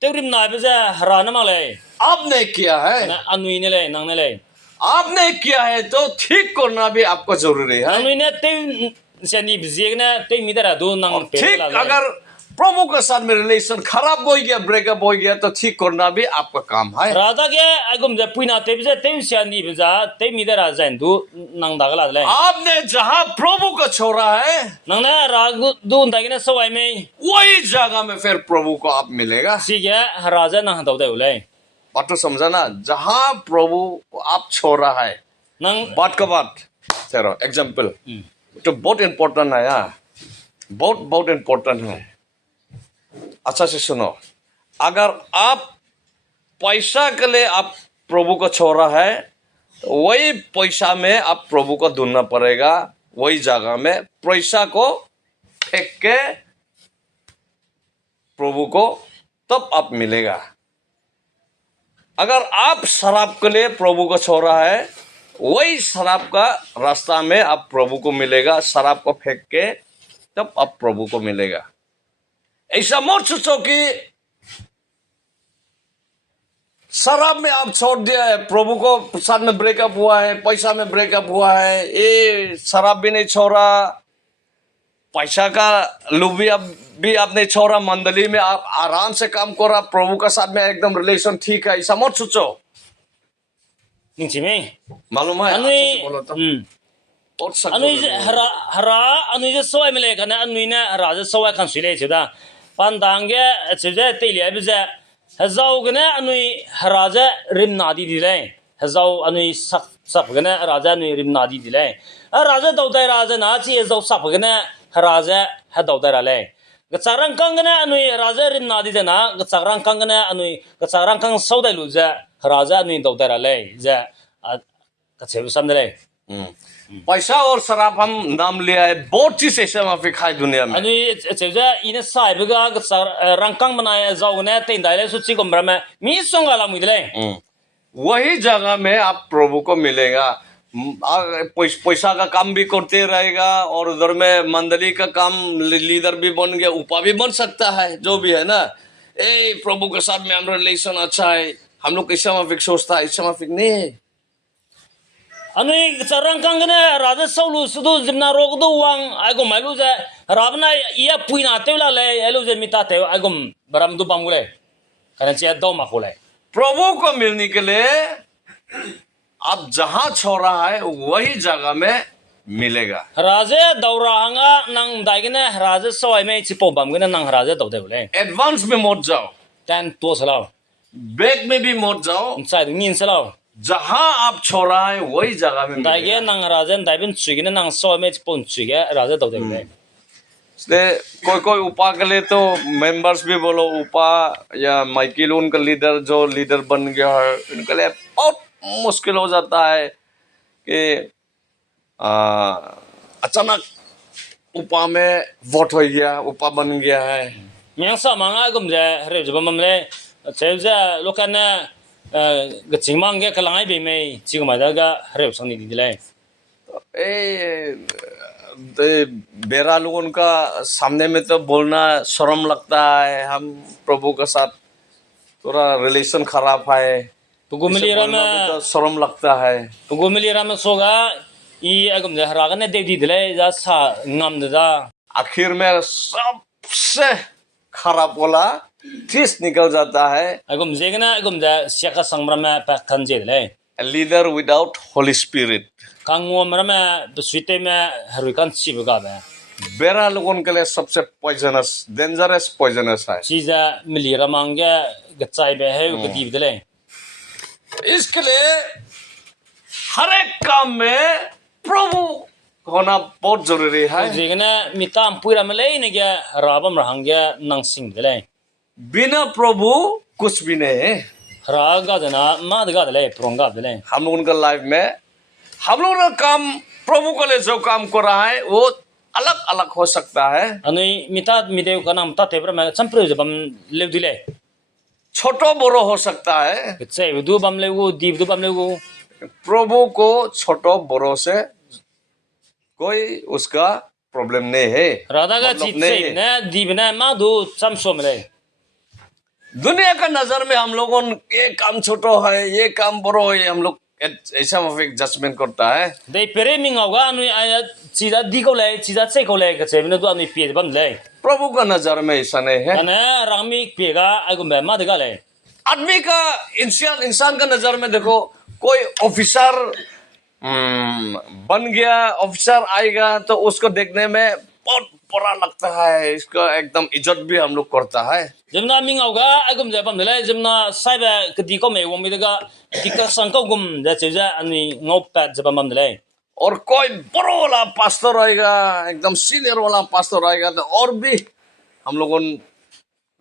te rim na ba ja hara na ma le आपने किया है। na anu ne le nang ne le आपने किया है तो ठीक करना भी आपको जरूरी है। anu ne te seni bizegna te mi dara do nang pere ठीक, la अगर प्रभु के साथ में रिलेशन खराब हो गया, ब्रेकअप हो गया, तो ठीक करना भी आपका काम है। rada ga agum ja puina te bi ja te siani bi ja te mi dara jan du nang da ga la le आपने जहां प्रभु को छोड़ा है, nang na ra du nda ga na sawai me वही जगह में फिर प्रभु को आप मिलेगा। si ga raja nang da da le बात तो समझा ना, जहां प्रभु को आप छोड़ा है, nang बात का बात चलो एग्जाम्पल तो बहुत इम्पोर्टेंट है यार, बहुत बहुत इम्पोर्टेंट है। अच्छा से सुनो, अगर आप पैसा के लिए आप प्रभु को छोड़ा है, तो वही पैसा में आप प्रभु को ढूंढना पड़ेगा, वही जगह में पैसा को फेंक के प्रभु को तब आप मिलेगा। अगर आप शराब के लिए प्रभु को छोड़ा है, वही शराब का रास्ता में आप प्रभु को मिलेगा, शराब को फेंक के तब आप प्रभु को मिलेगा। ऐसा मत सोचो कि शराब में आप छोड़ दिया है, प्रभु को साथ में ब्रेकअप हुआ है, पैसा में ब्रेकअप हुआ है, ये शराब भी नहीं छोड़ा, पैसा का लोभी भी आप नहीं छोड़ा, मंडली में आप आराम से काम कर रहा, प्रभु का साथ में एकदम रिलेशन ठीक है, ऐसा मत सोचो। ning chi me मालूम है anu अच्छे से बोलो तो बहुत सख्त anu बोलो। hara hara anu je sawai me le kana anu na raja sawai kan sile che da pan dang ge che je te le bi ja hazau gna anu raja rim na di le hazau anu sak sak gna raja anu rim na di le raja dau dai raja na chi hazau sak gna raja ha dau dai ra le gacharang kang gna anu raja rim na di na gacharang kang gna anu gacharang kang sau dai lu ja raja anu dau dai ra le ja ka che bu sam de le पैसा और शराब हम नाम लिया है, बहुत चीज ऐसे माफी खाई दुनिया में। ani chewja ina sai bega rangkang manaya zaune te indale su chi gombra me mi songa la muidle वही जगह में आप प्रभु को मिलेगा। पैसा का काम भी करते रहेगा और उधर में मंडली का काम लीडर भी बन गया, उपा भी बन सकता है, जो भी है ना। प्रभु के साथ में हमारा रिलेशन अच्छा है, हम लोग ऐसा माफिक सोचता है, ऐसा माफिक नहीं है। ani rangkang ne raja saulu sudu jimna rog do wang ai go mailu ja rabna ia puina te la le elu je mita te ai go baram du bangule kana che do ma khole प्रभु को मिलने के लिए आप जहां छोड़ा है वही जगह में मिलेगा। raja dauranga nang daigene raja sawai me chi pom bam gena nang raja do de le advance में मत जाओ, tan to salao बैक में भी मत जाओ, sai ngin salao जहां आप छोड़ा है वही जगह में daige मिलेगा। nang raja daibin chigine nang sawai me chi pon chige raja do de le इसलिए कोई कोई उपा के लिए तो मेंबर्स भी बोलो, उपा या माइकिल उनका लीडर जो लीडर बन गया है, उनके लिए बहुत मुश्किल हो जाता है कि अचानक उपा में वोट हो गया, उपा बन गया है। Yang sama nga gum ja re jba mamle chevja lokana gachingmang ge kalangai be mai chigma da ga rep sangni di dilai बेरा लोगों का सामने में तो बोलना शर्म लगता है, हम प्रभु के साथ थोड़ा रिलेशन खराब है, pugumili इसे बोलना भी rama तो शर्म लगता है। pugumili rama soga I agum da haraga ne de di dilai za sa ngam da आखिर में सबसे खराब वाला चीज निकल जाता है, agum zegna agum da siaka sangrama pa kanje dilai leader without Holi spirit. kangwo marama suite me harukan chibuga ba बेरा लोगों के लिए सबसे पॉइजनस, डेंजरस पॉइजनस है। chiza mili ramanga gachai be hai ko di dilai इसके लिए हर एक काम में प्रभु होना बहुत जरूरी है। zegna mitam puira malai ne ga rabam rahangya nang sing dilai बिना प्रभु कुछ भी नहीं है। raga dana ma da dilai pronga dilai हम लोगों का लाइफ में हम लोगों का काम, प्रभु के लिए जो काम कर रहा है वो अलग अलग हो सकता है। anui mita mideu kana mta tebra ma champre jabam lew dilai छोटो बड़ो हो सकता है। gachai du bam lew dib du bam lew प्रभु को छोटो बड़ो से कोई उसका प्रॉब्लम नहीं है, rada ga मतलब chi नहीं sei है। na dib na ma du chamso malai दुनिया का नजर में हम लोगों ये काम छोटो है, ये काम बड़ो है, हम लोग ऐसा जजमेंट करता है। dei pere mingauga anui aya chiza di ko lai chiza chei ko lai gachai na du anui pe bam lai प्रभु का नजर में ऐसा नहीं है। ana rami pega agum ba ma da lai आदमी का इंसान का नजर में देखो, कोई ऑफिसर बन गया, ऑफिसर आएगा तो उसको देखने में बहुत बुरा लगता है, इसका एकदम इज्जत भी हम लोग करता है। jemna mingauga agum ja bam lai jemna saiba kdi ko me wong mi da dikka sangko gum ja cheuja anui ngop pa jabam bam lai और कोई बड़ा वाला पास्टर आएगा, एकदम सीनियर वाला पास्टर आएगा तो और भी हम लोगों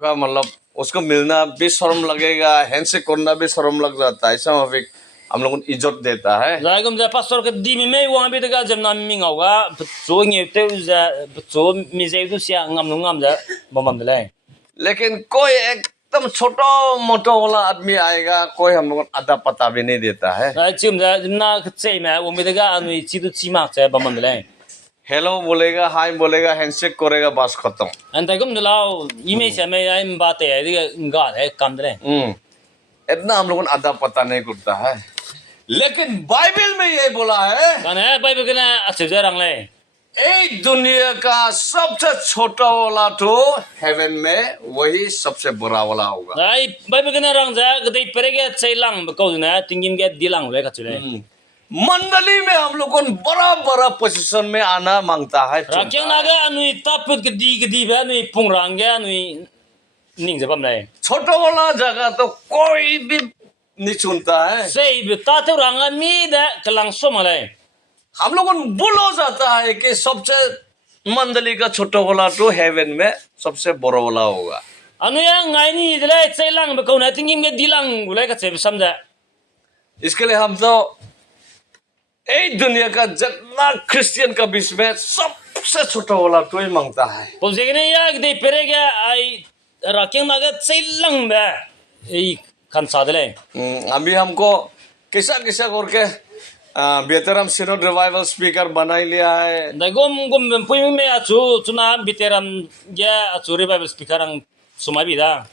का मतलब उसको मिलना भी शर्म लगेगा, हैंडशेक करना भी शर्म लग जाता है। ऐसा हम लोगों को इज्जत देता है। Zagum za pastor ke di mi me wang bi daga jam na mi ngau ga zo nge te za zo mi ze du sia ngam nu ngam za bam de lai लेकिन कोई एकदम छोटा मोटा वाला आदमी आएगा, कोई हम लोग को आधा पता भी नहीं देता है। na chim za jam na ke chei ma wang bi daga anu chi du chi ma cha bam de lai hello बोलेगा, हाय बोलेगा, हैंडशेक करेगा, बस खत्म। an ta gum de lao i me sia me ai ba te ai diga nga le kam de lai इतना हम लोगों को आधा पता नहीं करता है। लेकिन बाइबल में ये बोला है, kan hai bai bi kana a cheu ja rang lai एक दुनिया का सबसे छोटा वाला तो हेवन में वही सबसे बड़ा वाला होगा। ai bai bi kana rang za ge dei pere ge chei lang ba ko na tingin ge di lang le ka chu lai मंडली में हम लोग को बड़ा बड़ा पोजीशन में आना मांगता है। rakyang na ga anu taput ge di ba anu pung rang ge anu ning ja bam lai छोटा वाला जगह तो कोई भी नहीं चुनता है। sei bi ta te rang mi da kalang so malai हम लोगों को बोला जाता है कि सबसे मंडली का छोटा वाला तो हेवन में सबसे बड़ा वाला होगा। anu ya ngai ni de lai chei lang ba ko na tingim ge di lang gulai ka chei sam ja इसके लिए हम तो एक दुनिया का जितना क्रिश्चियन का बीच में सबसे छोटा वाला तो ही मांगता है। po je ne ya ge dei pere ge ai rakyang na ga chei lang ba ei kan sa de lai अभी हमको कैसा कैसा करके बेहतरम सिनोड रिवाइवल स्पीकर बना ही लिया है। da gom pui me a chu chuna biteram ge a chu re ba speaker ang sumai bi da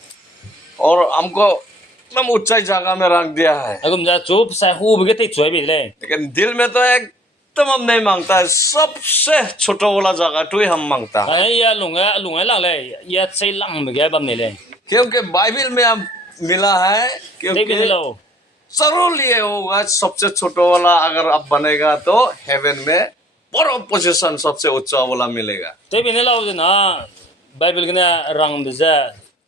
और हमको एकदम ऊंचाई जगह में रख दिया है। agum ja chu sa hu bi ge te choi bi lai लेकिन दिल में तो एकदम हम नहीं मांगता है, सबसे छोटा वाला जगह तो ही हम मांगता है। ai ya lunga lang lai ya chei lang ba ge bam ne lai क्योंकि बाइबल में हम मिला है, dei bi क्योंकि lo जरूर ये होगा सबसे छोटा वाला अगर अब बनेगा तो हेवन में बड़ा पोजीशन सबसे ऊंचा वाला मिलेगा। dei bi ne lo na bible ge na rang bi za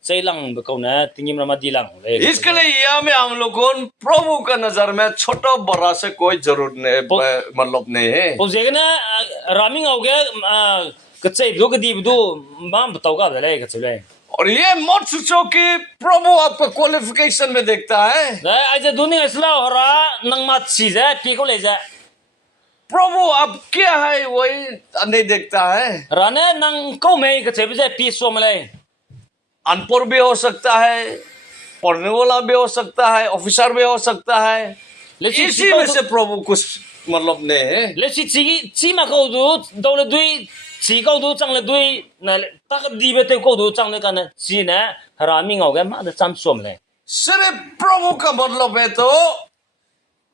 chei lang ba ko na tingim ra ma di lang lai इसके लिए यहाँ में हम लोग को प्रभु का नजर में छोटा बड़ा से कोई जरूरत नहीं, मतलब नहीं है। po je ge na raming au ge ka chei du ge di du ma ba tau ga lai ka chei lai और ये मत सोचो कि प्रभु आपका क्वालिफिकेशन में देखता है। da ai ja dunia isla hora nang ma chi ja pi ko le ja प्रभु अब क्या है वही नहीं देखता है। rane nang ko me ka chei bi ja pi so ma lai अनपढ़ भी हो सकता है, पढ़ने वाला भी हो सकता है, ऑफिसर भी हो सकता है, लेकिन इसी में से प्रभु कुछ मतलब नहीं है। लेकिन ची मा को दो दौले दुई ची को दो चंग ले दुई ना तक दी बेते को दो चंग ले का ना ची ने हरामी हो गया मा दे चम सोम ले सिर्फ प्रभु का मतलब है तो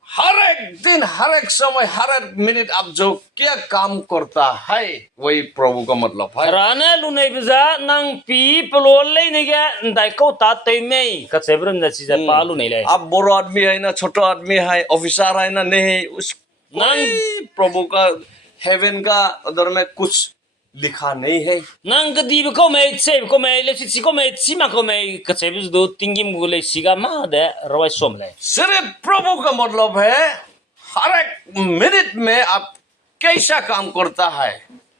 हर एक दिन, हर एक समय, हर एक मिनट आप जो क्या काम करता है वही प्रभु का मतलब है। राने लुने बिजा नंग पी पलोल ले नहीं गया दाई को ताते में का सेब्रन ना चीज़ पालू नहीं ले आप बड़ो आदमी है ना, छोटा आदमी है, ऑफिसर है ना, नहीं, उस प्रभु का हेवन का उधर में कुछ लिखा नहीं है। नंग दीब को में सेब को में ले ची को में ची मा को में का सेब्स दो तिंगिम गुले सीगा मा दे रवाई सोम ले सिर्फ प्रभु का मतलब है हर एक मिनट में आप कैसा काम करता है।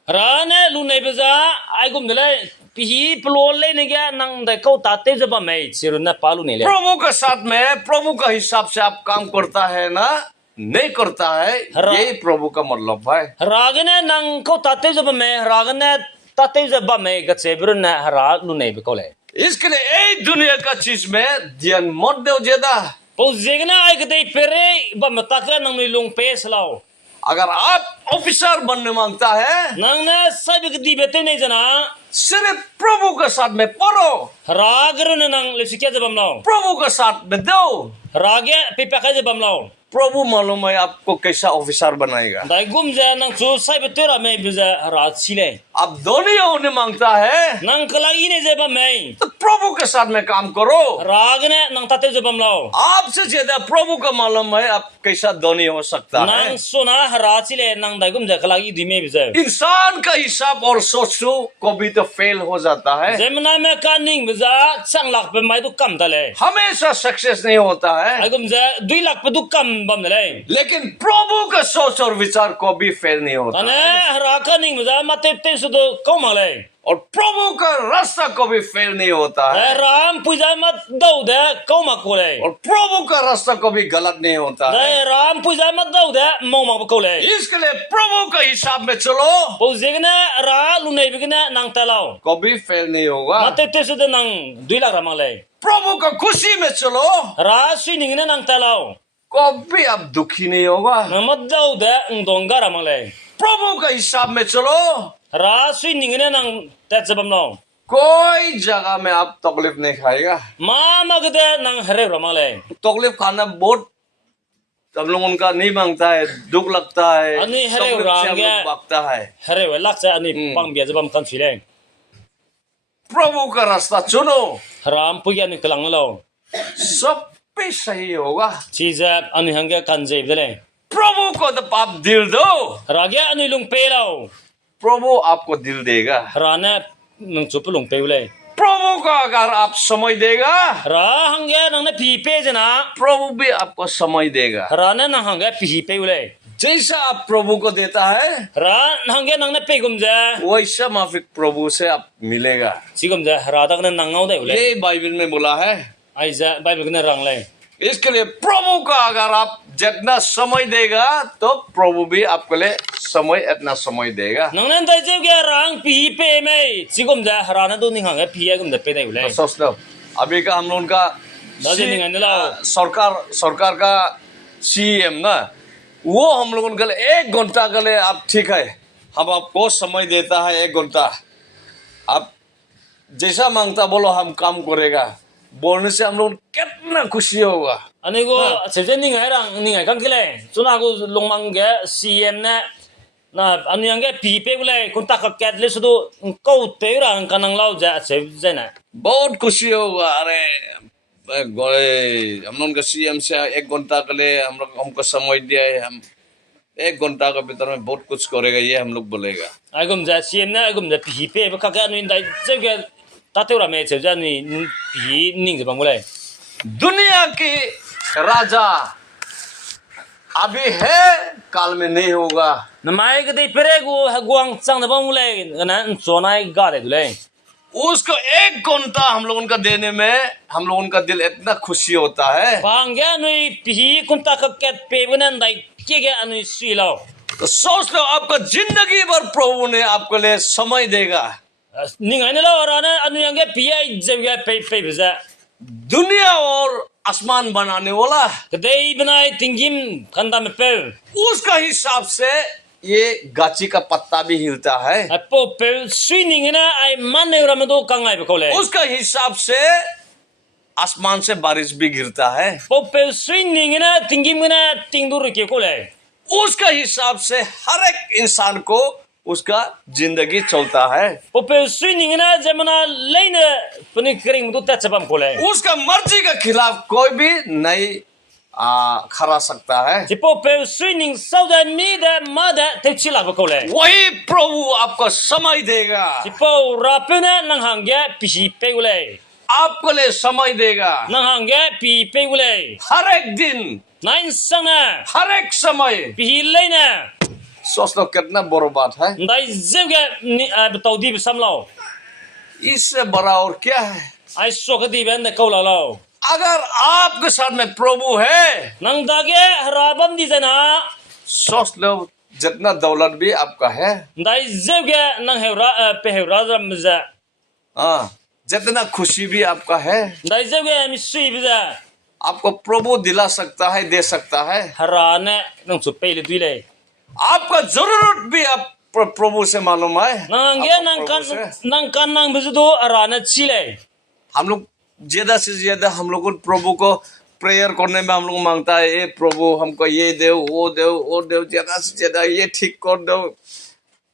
राने लुने बिजा आई गुम दले पी पलोल ले नहीं गया नंग दाई को ताते जब में सिर ना पालू नहीं ले प्रभु के साथ में, प्रभु का हिसाब से आप काम करता है ना, नहीं करता है, यही प्रभु का मतलब है। रागने नंग को ताते जब में रागने ताते जब में का सेब्रन ना हरा लुने बिकोले इसके लिए एक दुनिया का चीज में ध्यान मत दो ज्यादा। पो जेगना आई कदे पेरे बम ताके नंग में लुंग पेस लाओ अगर आप ऑफिसर बनने मांगता है, नंग ने सब दी बेते नहीं जना सिर्फ प्रभु के साथ में पढ़ो, रागरन नंग ले सिक्या जब लाओ प्रभु के साथ में दो, रागे पिपका जब लाओ प्रभु मालूम है आपको कैसा ऑफिसर बनाएगा। दाई गुम जे नंग सो सब तेरा में बिजा रात सिले आप दोनों होने मांगता है नंग कला इने जब में तो प्रभु के साथ में काम करो। रागने नंग ताते जब लाओ आपसे ज्यादा प्रभु का मालूम है आप कैसा धनी हो सकता है। नंग सोना रात सिले नंग दाई गुम जे कला ई दिमे बिजा इंसान का हिसाब और सोचो कभी तो फेल हो जाता है, जेमना में कानिंग बिजा चंग लाख पे मैं तो कम तले हमेशा सक्सेस नहीं होता है। आई गुम जे 2 लाख पे तो कम बम ले लेकिन प्रभु का सोच और विचार कभी फेल नहीं होता तने हराका निंग बिजा मते ते सुदो को माले और प्रभु का रास्ता कभी फेल नहीं होता है राम पूजा मत दौ दे को मकोले और प्रभु का रास्ता कभी गलत नहीं होता है। राम पूजा मत दौ दे मौ मकोले इसके लिए प्रभु के हिसाब में चलो, पो जेगना रा लुने बिगना नंग तलाओ कभी फेल नहीं होगा। मते ते सुदो नंग 2 लाख रमाले प्रभु का खुशी में चलो, रा सुइनिंग ने नंग तलाओ कभी आप दुखी नहीं होगा। मत दौ दे ngdonga रमाले प्रभु का हिसाब में चलो, रा सुइनिंग ने नंग ते जबम नो कोई जगह में आप तकलीफ नहीं खाएगा। मा मगदे नंग हरे रमाले तकलीफ खाना बहुत सब लोग उनका नहीं मांगता है, दुख लगता है, अनि हरे तकलीफ से हम रांगे लोग भागता है। हरे वे लाख से अनि पंग बिया जबम kan फिले प्रभु का रास्ता चुनो, राम पुया निकलंग लो सब पे सही होगा। चीज अनि हंगे कंजे बदले प्रभु को तो आप दिल दो, रागे अनि लुंग पे लो प्रभु आपको दिल देगा। राने नंग चुप लुंग पे उले प्रभु का अगर आप समय देगा, रा हंगे नंग ने पी पे जना प्रभु भी आपको समय देगा। राने नंग हंगे पी पे उले जैसा आप प्रभु को देता है रा हंगे नंग ने पे गुम जा वैसा माफिक प्रभु से आप मिलेगा। सी गुम जा राधा ने नंगाव दे उले ये बाइबल में बोला है। आइजा बाइबल ने रंग ले इसके लिए प्रभु का अगर आप जितना समय देगा तो प्रभु भी आपके लिए समय इतना समय देगा। नंग ने दे जे के रंग पी पे में सी गुम जा राने तो निंग हंगे पी गुम दे पे दे उले सोच लो अभी का हम लोगों का सरकार का सीएम ना, वो हम लोगों के लिए 1 घंटा के लिए आप ठीक है, हम आपको समय देता है 1 घंटा, आप जैसा मांगता बोलो हम काम करेगा, बोलने से हम लोग कितना खुशी होगा। अनि को सेजे निंग है रंग निंग है कंग केले सुना को लोंगमंग के सीएम ने ना अनि हंगे पी पे उले कुंता का कैटले सुदो को ते रंग कनंग लाओ जा से जेना बहुत खुशी होगा। अरे हम लोग का सीएम से 1 घंटा के लिए हम लोग हमको समय दिया है, हम 1 घंटा के भीतर में बहुत कुछ करेगा ये हम लोग बोलेगा। आगुम जा सीएम ने आगुम जा पी पे का का नि दाई जगे तातेरा में से जा नि पी निंग जबंग उले दुनिया की राजा अभी है, काल में नहीं होगा। नमाय के दे पेरे गो गुआंग चंग दबंग उले ना सोनाई गाले दुले उसको 1 घंटा हम लोगों का देने में हम लोगों का दिल इतना खुशी होता है। पांगे नुई पी कुंता का कैट पे बनन दाई के गे अनुई सुइलो तो सोच लो आपका जिंदगी भर प्रभु ने आपके लिए समय देगा। निंग ने लो राने अनुई अंगे पी जब गे पे पे बिजा दुनिया और आसमान बनाने वाला, Kadai benai tinggim kanda mepe. उसका हिसाब से ये गाची का पत्ता भी हिलता है, Apo pe swining ina ai mane ramado kangai bekole. उसका हिसाब से आसमान से बारिश भी गिरता है, Po pe swining ina tinggim ina tingdur ke kole. उसका हिसाब से हर एक इंसान को उसका जिंदगी चलता है, Po pe swining ina jamana leina puni kering mutu tatchapam kole. उसका मर्जी के खिलाफ कोई भी नहीं खड़ा सकता है। Si po pe swining sauda mi da mada techila bekole. वही प्रभु आपको समय देगा, Si po rapena nang hangya pisi pe kole. आपको लिए समय देगा, Nang hangya pi pe kole. हर एक दिन, Nain sana हर एक समय। pi leina. सोच लो कितना बड़ी बात है, Dai zeuga betaudi besamlau. इससे बड़ा और क्या है। Ai sokadi ben da kau lalau. अगर आपके साथ में प्रभु है, Nang dage harabam di sana. सोच लो जितना दौलत भी आपका है, Dai zeuga nang heura pe heura ramza. जितना खुशी भी आपका है, Dai zeuga mi sui biza. आपको प्रभु दिला सकता है, दे सकता है। Harane nang su pe le duile. आपका जरूरत भी आप प्रभु से मालूम है। Nang ge nang kan nang bizudo arane chile. हम लोग ज्यादा से ज्यादा हम लोग प्रभु को प्रेयर करने में हम लोग मांगता है, ए प्रभु हमको ये दे, वो दे, वो दे, ज्यादा से ज्यादा ये ठीक कर दो,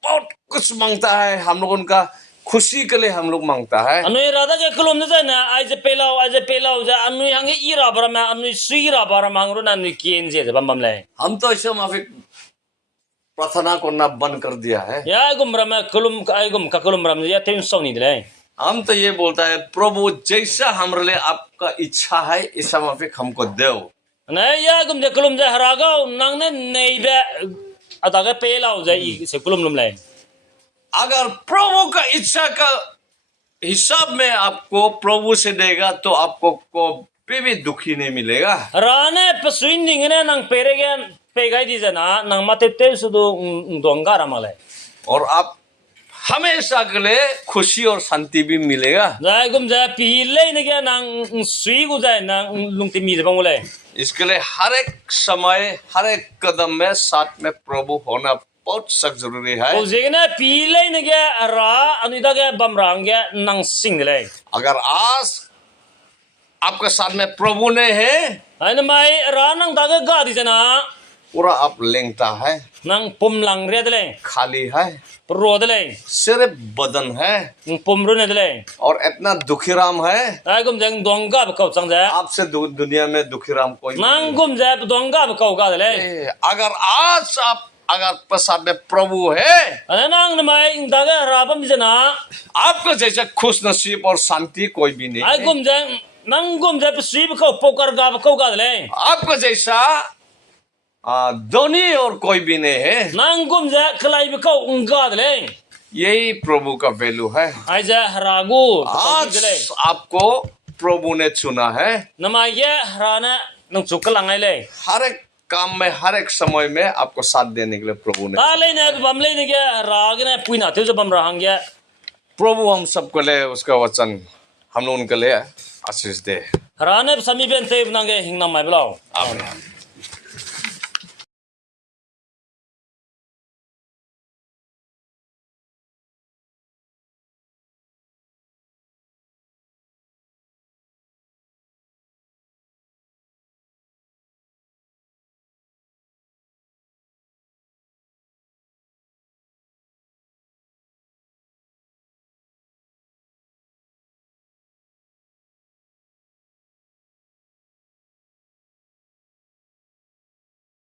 बहुत कुछ मांगता है। हम लोग उनका खुशी के लिए हम लोग मांगता है। Anu irada ke kelum na na ai je pelau ja anu hange ira barama anu suira barama angro na nu kien je bam le. हम तो ऐसे माफी प्रार्थना करना बंद कर दिया है। Ya gum rama kelum ai gum ka kelum ram ya tem song ni de. हम तो ये बोलता है प्रभु जैसा हमारे लिए आपका इच्छा है ऐसा माफी हमको दो। Na ya gum je kelum ja haraga nang ne nei be adaga pelau ja I se kelum lum le. अगर प्रभु का इच्छा का हिसाब में आपको प्रभु से देगा तो आपको कभी भी दुखी नहीं मिलेगा। Rane pesuinding ne nang perege pegai di jana nang mate te sudu donga ramale. और आप हमेशा के लिए खुशी और शांति भी मिलेगा। Jai gum ja pi le ne ge nang sui gu ja nang lungti mi bang le. इसके लिए हर एक समय हर एक कदम में साथ में प्रभु होना बहुत सख्त जरूरी है। O jegna pi le ne ge ra anu da ge bamrang ge nang sing le. अगर आज आपके साथ में प्रभु नहीं है, Ai na mai ra nang da ge ga di jana पूरा आप लेंगता है, nang pum lang re de le. खाली है, Pro de le. सिर्फ बदन है Pum ru ne de le. और इतना दुखीराम है। Ai gum jang donga ba kau chang ja. आपसे दुनिया में दुखीराम कोई Nang gum ja donga ba kau ga de le. नहीं। अगर आज आप अगर साथ में प्रभु है, Ai nang na mai da ge ra bam di jana. आपको जैसा खुश नसीब और शांति कोई भी नहीं Ai है। gum jang nang gum ja sui ba kau pokar ga ba kau ga de le. आपको जैसा धनी और कोई भी नहीं है। Nang gum ja klai ba kau unga de le. यही प्रभु का वैल्यू है। Ai ja haragu आज de le. आपको प्रभु ने चुना है। Na mai ye rana nang chukalang ai le. हर एक काम में हर एक समय में आपको साथ देने के लिए प्रभु ने। Ta le ne bam le ne ge ra ge na puina te jo bam ra hang ge. प्रभु हम सबको ले उसका वचन हम लोग उनके लिए आशीष दे। Rana sami ben te nang ge hing na mai blau. आमीन।